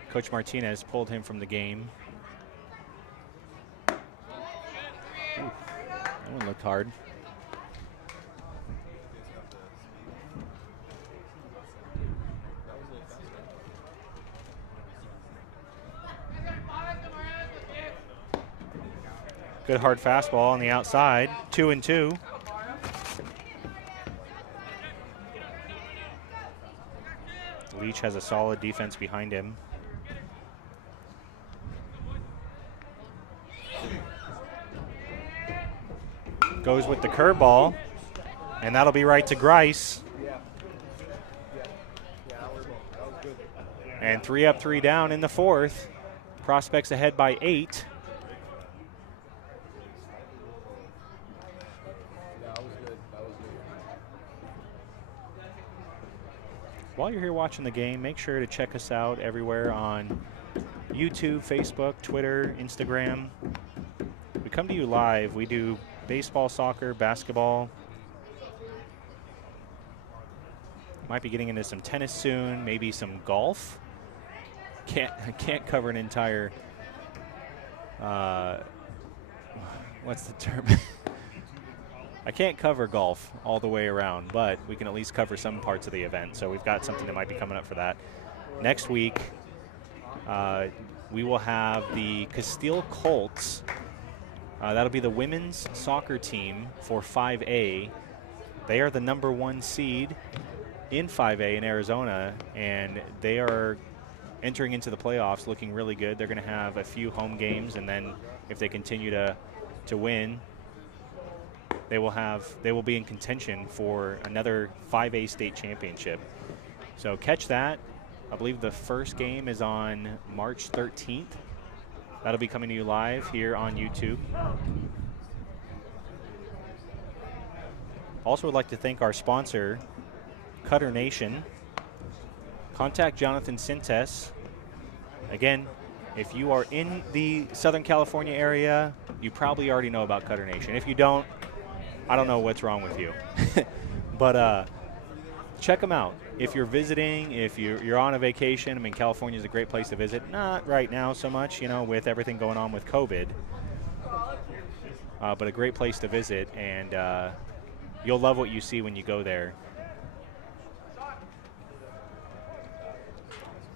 Coach Martinez pulled him from the game. Ooh, that one looked hard. Good hard fastball on the outside, 2-2. Leach has a solid defense behind him. Goes with the curveball, and that'll be right to Grice. And 3 up, 3 down in the fourth. Prospects ahead by 8. While you're here watching the game, make sure to check us out everywhere on YouTube, Facebook, Twitter, Instagram. We come to you live. We do baseball, soccer, basketball. Might be getting into some tennis soon, maybe some golf. Can't cover an entire, what's the term? I can't cover golf all the way around, but we can at least cover some parts of the event. So we've got something that might be coming up for that. Next week, we will have the Castile Colts. That'll be the women's soccer team for 5A. They are the #1 seed in 5A in Arizona, and they are entering into the playoffs looking really good. They're going to have a few home games, and then if they continue to win, they will be in contention for another 5A state championship. So catch that. I believe the first game is on March 13th. That'll be coming to you live here on YouTube. Also would like to thank our sponsor, Cutter Nation. Contact Jonathan Sintes. Again, if you are in the Southern California area, you probably already know about Cutter Nation. If you don't, I don't know what's wrong with you. But check them out. If you're visiting, if you're on a vacation, I mean, California is a great place to visit. Not right now so much, with everything going on with COVID. But a great place to visit, and you'll love what you see when you go there.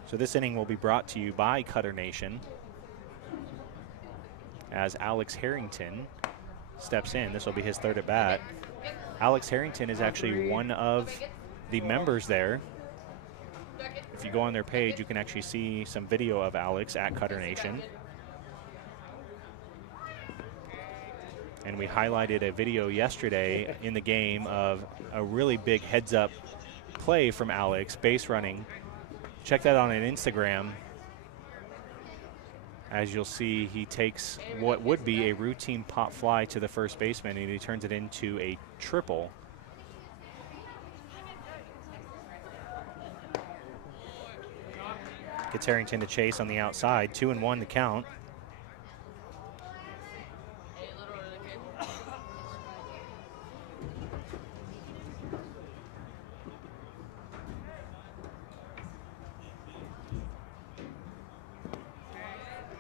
So this inning will be brought to you by Cutter Nation as Alex Harrington steps in. This will be his third at bat. Alex Harrington is actually one of the members there. If you go on their page, you can actually see some video of Alex at Cutter Nation. And we highlighted a video yesterday in the game of a really big heads-up play from Alex, base running. Check that out on Instagram. As you'll see, he takes what would be a routine pop fly to the first baseman, and he turns it into a triple. Gets Harrington to chase on the outside. 2-1 to count.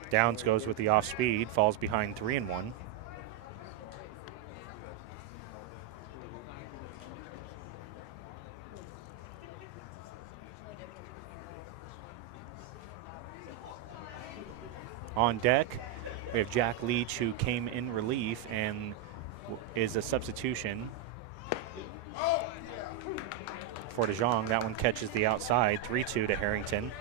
Downs goes with the off speed, falls behind 3-1. On deck, we have Jack Leach, who came in relief and is a substitution for DeJong. That one catches the outside, 3-2 to Harrington.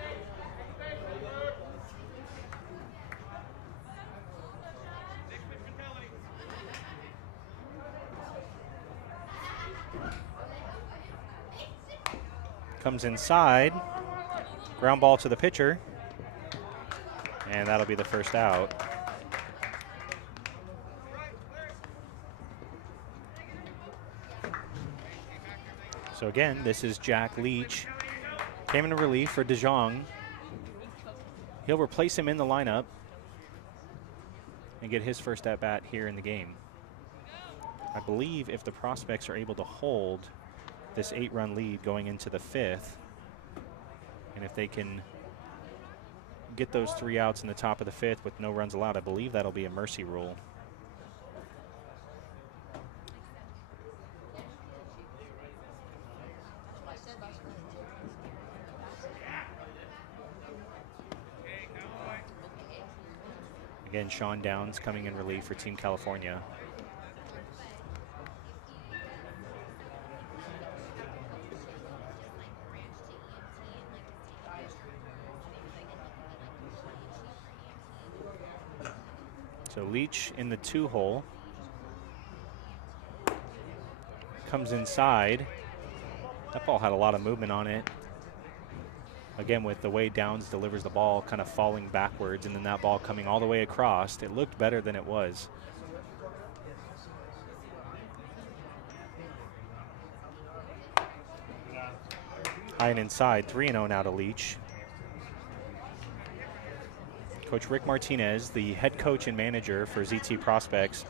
Comes inside, ground ball to the pitcher, and that'll be the first out. So again, this is Jack Leach. Came into relief for DeJong. He'll replace him in the lineup and get his first at bat here in the game. I believe if the prospects are able to hold this 8-run lead going into the 5th, and if they can get those 3 outs in the top of the 5th with no runs allowed, I believe that'll be a mercy rule. Again, Sean Downs coming in relief for Team California. So Leach in the 2-hole. Comes inside. That ball had a lot of movement on it. Again, with the way Downs delivers the ball, kind of falling backwards, and then that ball coming all the way across, it looked better than it was. High and inside, 3-0 now to Leach. Coach Rick Martinez, the head coach and manager for ZT Prospects,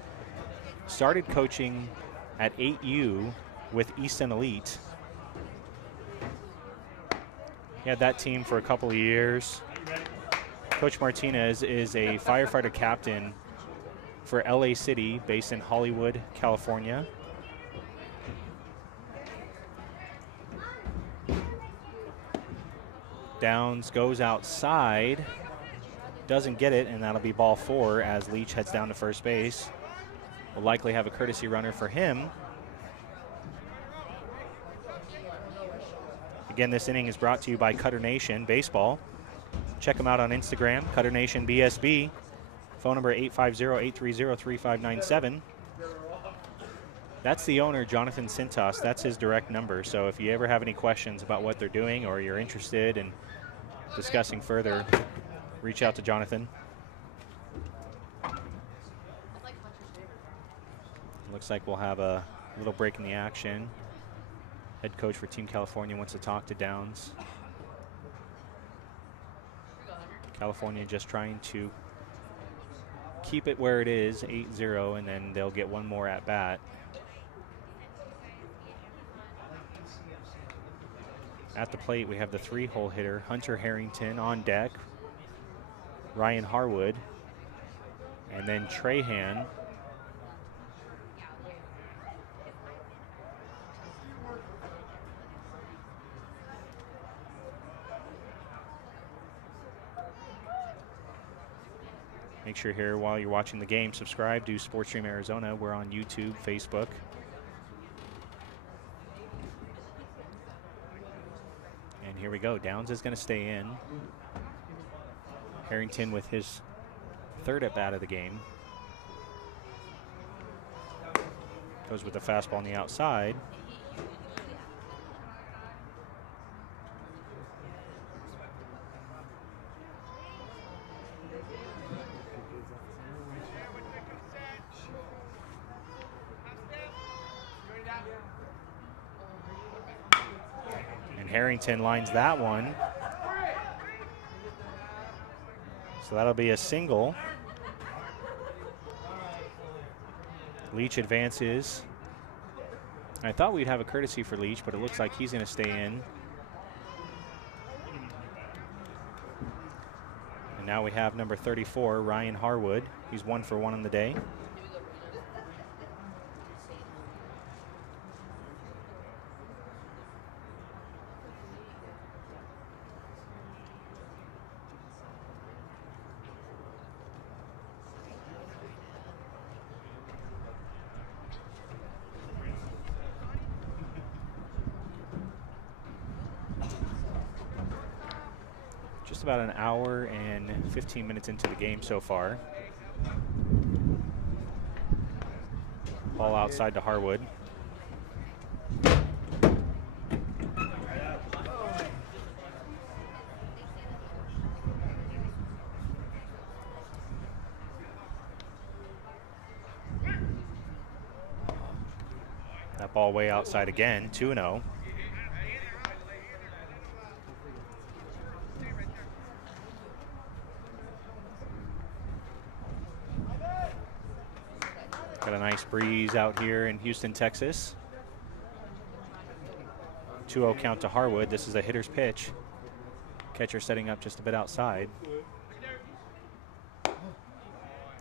started coaching at 8U with Easton Elite. He had that team for a couple of years. Coach Martinez is a firefighter captain for LA City, based in Hollywood, California. Downs goes outside, doesn't get it, and that'll be ball 4 as Leach heads down to first base. Will likely have a courtesy runner for him. Again, this inning is brought to you by Cutter Nation Baseball. Check them out on Instagram, Cutter Nation BSB. Phone number 850-830-3597. That's the owner, Jonathan Sintas. That's his direct number. So if you ever have any questions about what they're doing or you're interested in discussing further, reach out to Jonathan. Looks like we'll have a little break in the action. Head coach for Team California wants to talk to Downs. California just trying to keep it where it is, 8-0, and then they'll get one more at bat. At the plate, we have the 3-hole hitter, Hunter Harrington, on deck. Ryan Harwood, and then Trahan. Make sure here while you're watching the game, subscribe to SportsStream Arizona. We're on YouTube, Facebook. And here we go. Downs is going to stay in. Harrington with his 3rd at bat of the game. Goes with the fastball on the outside. And Harrington lines that one. So that'll be a single. Leach advances. I thought we'd have a courtesy for Leach, but it looks like he's going to stay in. And now we have number 34, Ryan Harwood. He's 1 for 1 on the day. Just about an hour and 15 minutes into the game so far. Ball outside to Harwood. That ball way outside again, 2-0. Got a nice breeze out here in Houston, Texas. 2-0 count to Harwood. This is a hitter's pitch. Catcher setting up just a bit outside.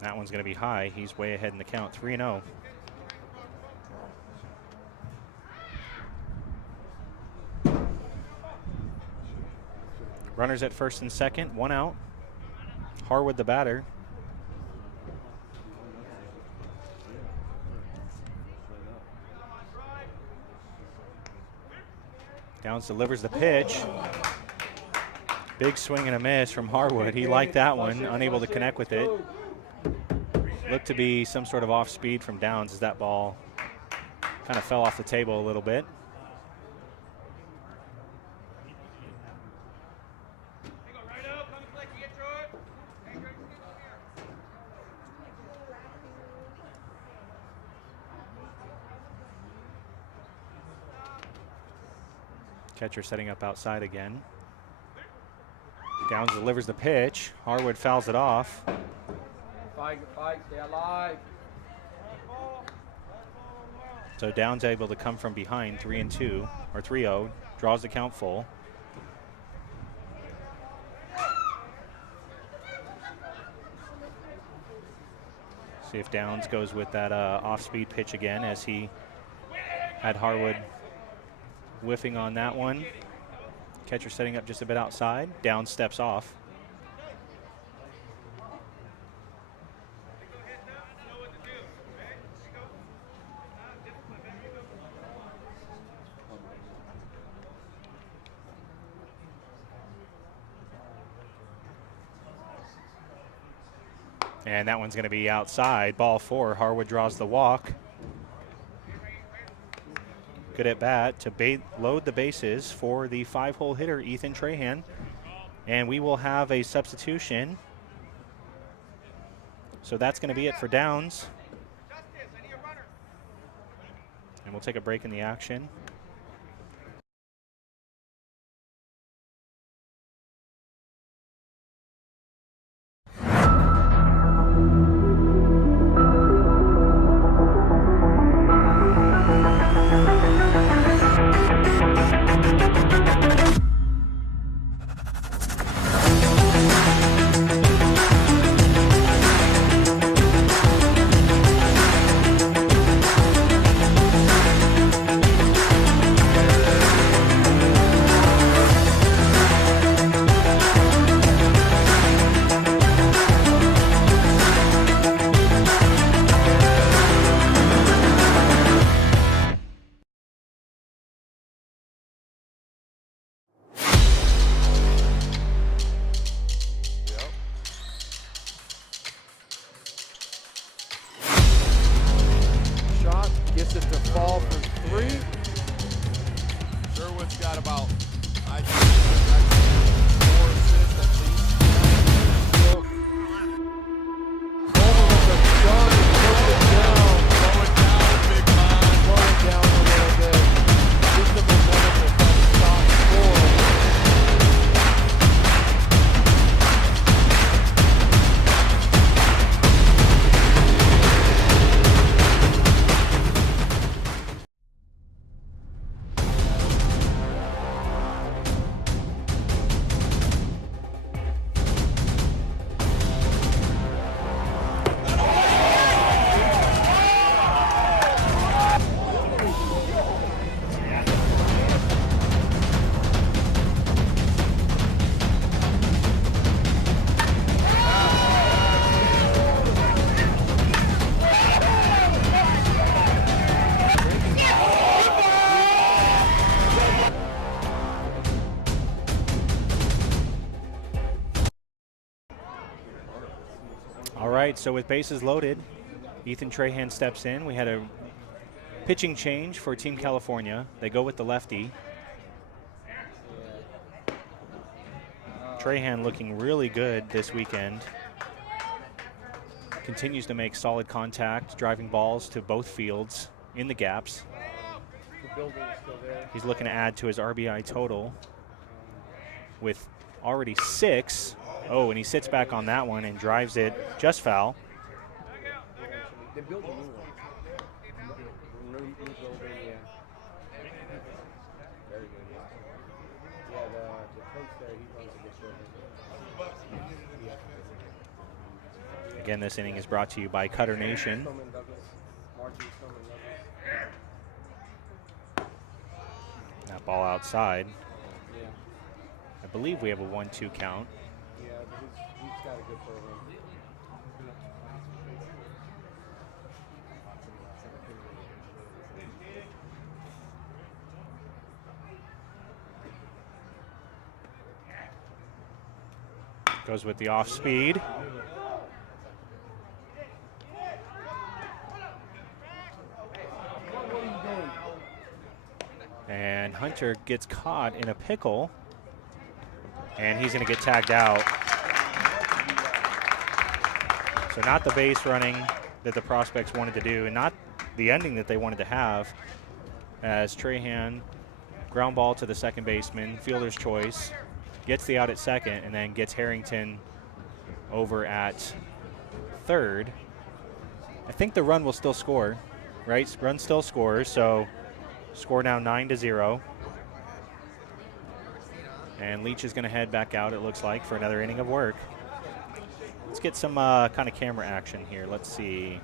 That one's going to be high. He's way ahead in the count, 3-0. Runners at first and second, 1 out. Harwood the batter. Downs delivers the pitch. Big swing and a miss from Harwood. He liked that one, unable to connect with it. Looked to be some sort of off speed from Downs as that ball kind of fell off the table a little bit. Catcher setting up outside again. Downs delivers the pitch. Harwood fouls it off. Fight, stay alive. So Downs able to come from behind 3-2 or 3-0, draws the count full. See if Downs goes with that off-speed pitch again, as he had Harwood whiffing on that one. Catcher setting up just a bit outside. Downs steps off. And that one's going to be outside. Ball 4. Harwood draws the walk. Good at bat to load the bases for the 5-hole hitter, Ethan Trahan. And we will have a substitution. So that's going to be it for Downs. And we'll take a break in the action. right, so with bases loaded, Ethan Trahan steps in. We had a pitching change for Team California. They go with the lefty. Trahan looking really good this weekend. Continues to make solid contact, driving balls to both fields in the gaps. He's looking to add to his RBI total with already 6. Oh, and he sits back on that one and drives it just foul. They built a new one. New building, yeah. Very good, yeah. Yeah, the coach there, he runs a good building. Again, this inning is brought to you by Cutter Nation. That ball outside. Yeah. I believe we have a 1-2 count. Yeah, but he's got a good program. Goes with the off speed. And Hunter gets caught in a pickle. And he's going to get tagged out. So not the base running that the prospects wanted to do, and not the ending that they wanted to have, as Trahan, ground ball to the second baseman, fielder's choice, gets the out at second, and then gets Harrington over at third. I think the run will still score, right? Run still scores, so score now 9-0. And Leach is going to head back out, it looks like, for another inning of work. Let's get some kind of camera action here. Let's see.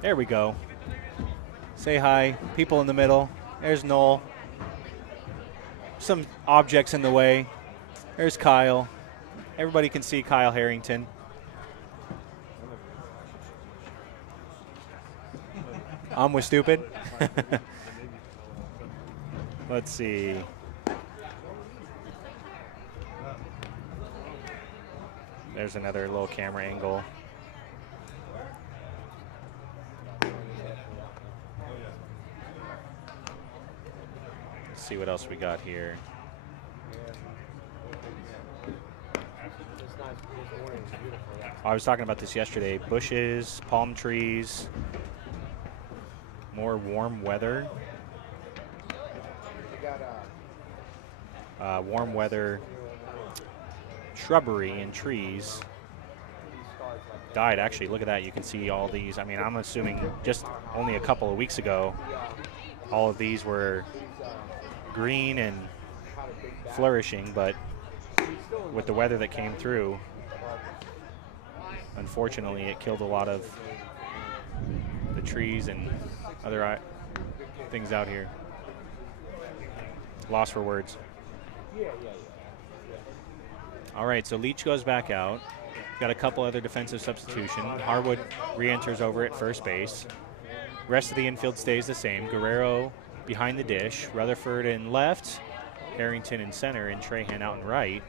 There we go. Say hi. People in the middle. There's Noel. Some objects in the way. There's Kyle. Everybody can see Kyle Harrington. I'm with stupid. Let's see. There's another little camera angle. Let's see what else we got here. I was talking about this yesterday. Bushes, palm trees, more warm weather. Warm weather shrubbery and trees died. Actually, look at that. You can see all these. I mean, I'm assuming just only a couple of weeks ago, all of these were green and flourishing, but with the weather that came through, unfortunately, it killed a lot of the trees and other things out here. Lost for words. All right, so Leach goes back out. Got a couple other defensive substitutions. Harwood re-enters over at first base. Rest of the infield stays the same. Guerrero behind the dish. Rutherford in left. Harrington in center, and Trahan out in right.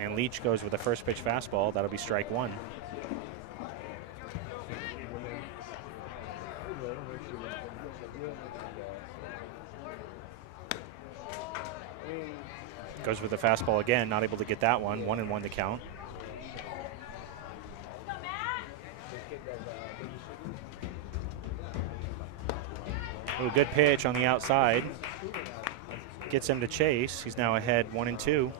And Leach goes with a first pitch fastball. That'll be strike one. Goes with the fastball again, not able to get that one. 1-1 to count. Ooh, good pitch on the outside. Gets him to chase. He's now ahead 1-2.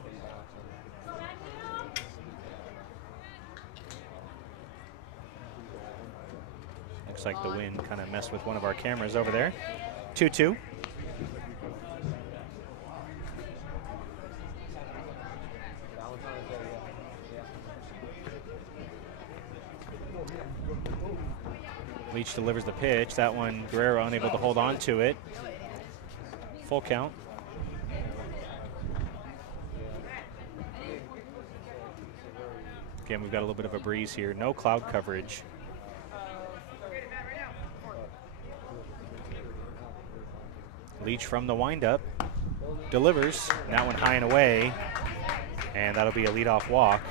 Looks like the wind kind of messed with one of our cameras over there. 2-2. Leach delivers the pitch. That one, Guerrero unable to hold on to it. Full count. Again, we've got a little bit of a breeze here. No cloud coverage. Leach from the windup delivers. And that one high and away. And that'll be a leadoff walk.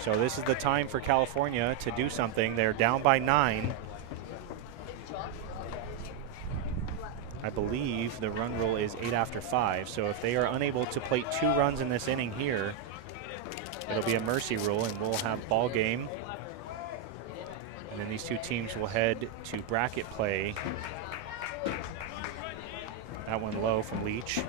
So this is the time for California to do something. They're down by 9. I believe the run rule is 8 after 5. So if they are unable to plate 2 runs in this inning here, it'll be a mercy rule and we'll have ball game. And then these two teams will head to bracket play. That one low from Leach.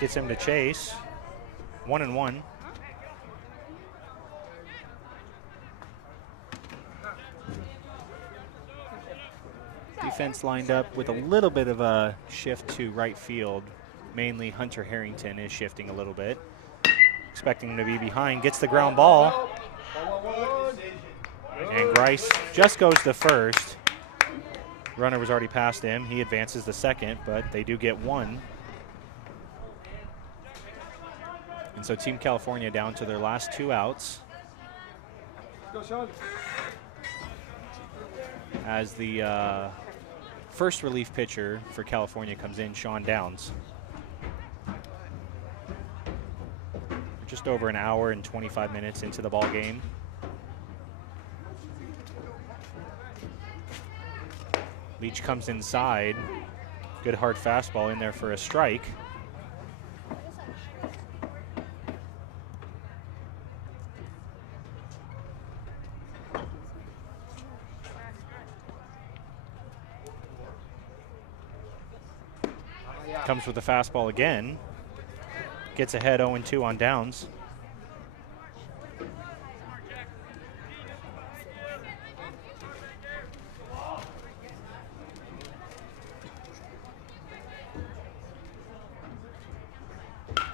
Gets him to chase. 1-1. Defense lined up with a little bit of a shift to right field. Mainly Hunter Harrington is shifting a little bit. Expecting him to be behind. Gets the ground ball. And Grice just goes to first. Runner was already past him. He advances the second, but they do get 1. And so Team California down to their last 2 outs. As the first relief pitcher for California comes in, Sean Downs. We're just over an hour and 25 minutes into the ball game. Leach comes inside. Good hard fastball in there for a strike. Comes with the fastball again. Gets ahead 0-2 on Downs.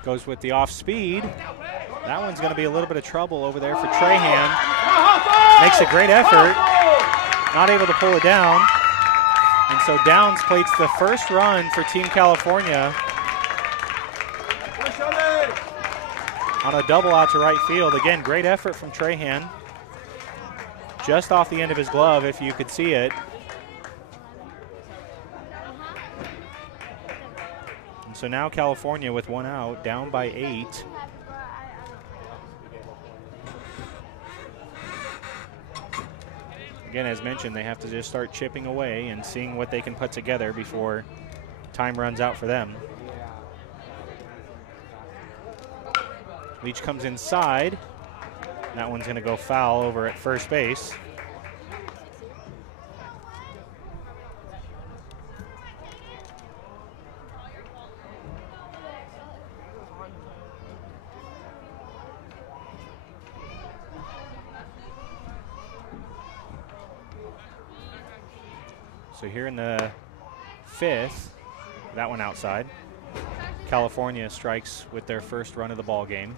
Goes with the off speed. That one's going to be a little bit of trouble over there for Trahan. Makes a great effort. Not able to pull it down. And so Downs plates the first run for Team California on a double out to right field. Again, great effort from Trahan. Just off the end of his glove, if you could see it. And so now California with 1 out, down by 8. Again, as mentioned, they have to just start chipping away and seeing what they can put together before time runs out for them. Leach comes inside. That one's going to go foul over at first base. So here in the 5th, that one outside. California strikes with their first run of the ball game.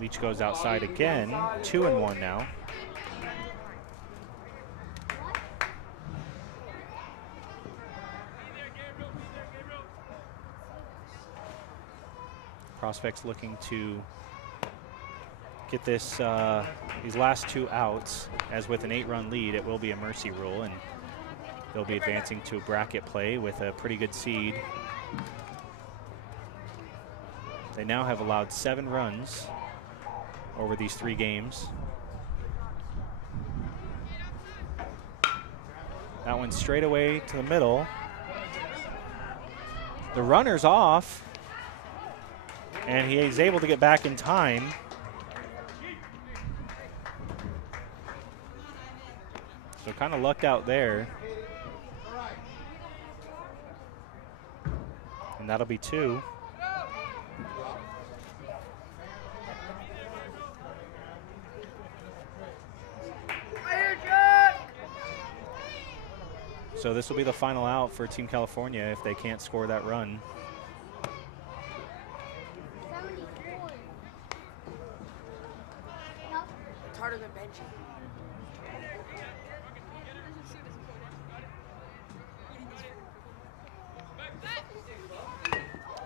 Leach goes outside again, 2-1 now. Prospects looking to get this these last 2 outs, as with an 8-run lead, it will be a mercy rule, and they'll be advancing to bracket play with a pretty good seed. They now have allowed 7 runs over these 3 games. That one straight away to the middle. The runner's off. And he is able to get back in time. So kind of lucked out there. And that'll be 2. So this will be the final out for Team California if they can't score that run.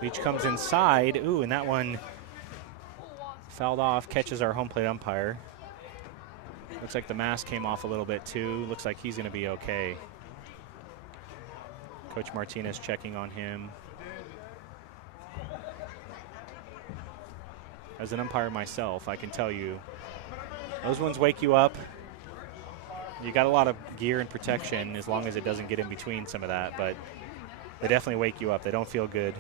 Leach comes inside. Ooh, and that one fouled off, catches our home plate umpire. Looks like the mask came off a little bit too. Looks like he's going to be okay. Coach Martinez checking on him. As an umpire myself, I can tell you, those ones wake you up. You got a lot of gear and protection as long as it doesn't get in between some of that, but they definitely wake you up. They don't feel good.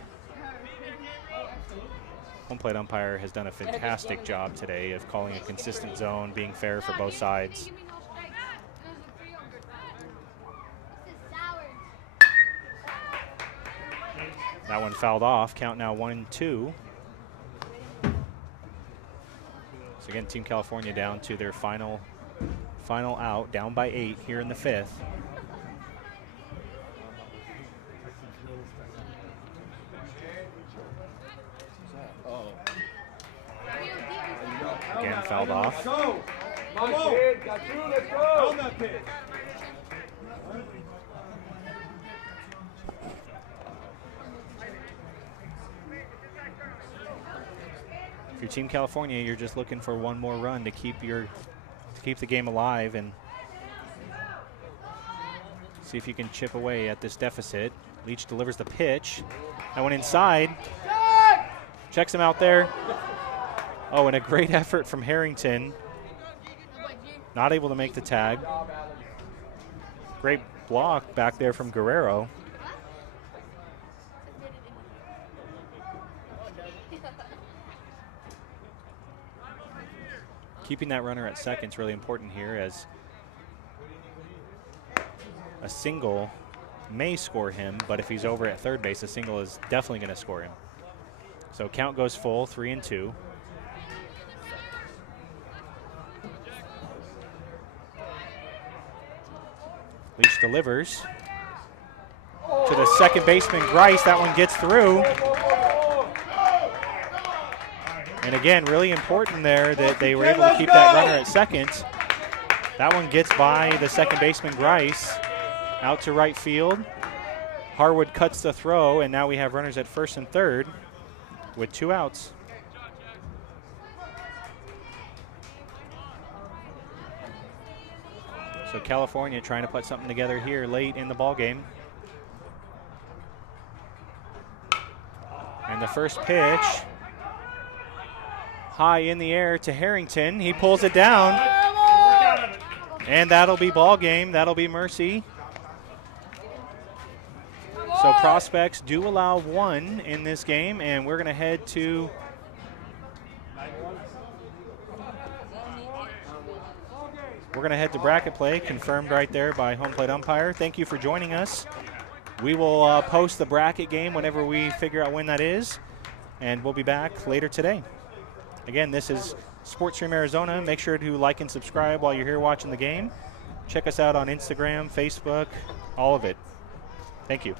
Home plate umpire has done a fantastic job today of calling a consistent zone, being fair for both sides. That one fouled off. Count now 1-2. So again, Team California down to their final out, down by 8 here in the 5th. Again, fouled off. Come on, kid. Got through. Let's go. If you're Team California, you're just looking for one more run to keep the game alive and see if you can chip away at this deficit. Leach delivers the pitch. That one inside. Checks him out there. Oh, and a great effort from Harrington. Not able to make the tag. Great block back there from Guerrero. Keeping that runner at second is really important here, as a single may score him, but if he's over at third base, a single is definitely going to score him. So count goes full, 3-2. Leach delivers to the second baseman, Grice. That one gets through. And again, really important there that they were able to keep that runner at second. That one gets by the second baseman, Grice, out to right field. Harwood cuts the throw, and now we have runners at first and third with 2 outs. So California trying to put something together here late in the ball game. And the first pitch, high in the air to Harrington. He pulls it down. And that'll be ball game. That'll be mercy. So Prospects do allow 1 in this game, and we're going to head to bracket play, confirmed right there by home plate umpire. Thank you for joining us. We will post the bracket game whenever we figure out when that is, and we'll be back later today. Again, this is SportsStream Arizona. Make sure to like and subscribe while you're here watching the game. Check us out on Instagram, Facebook, all of it. Thank you.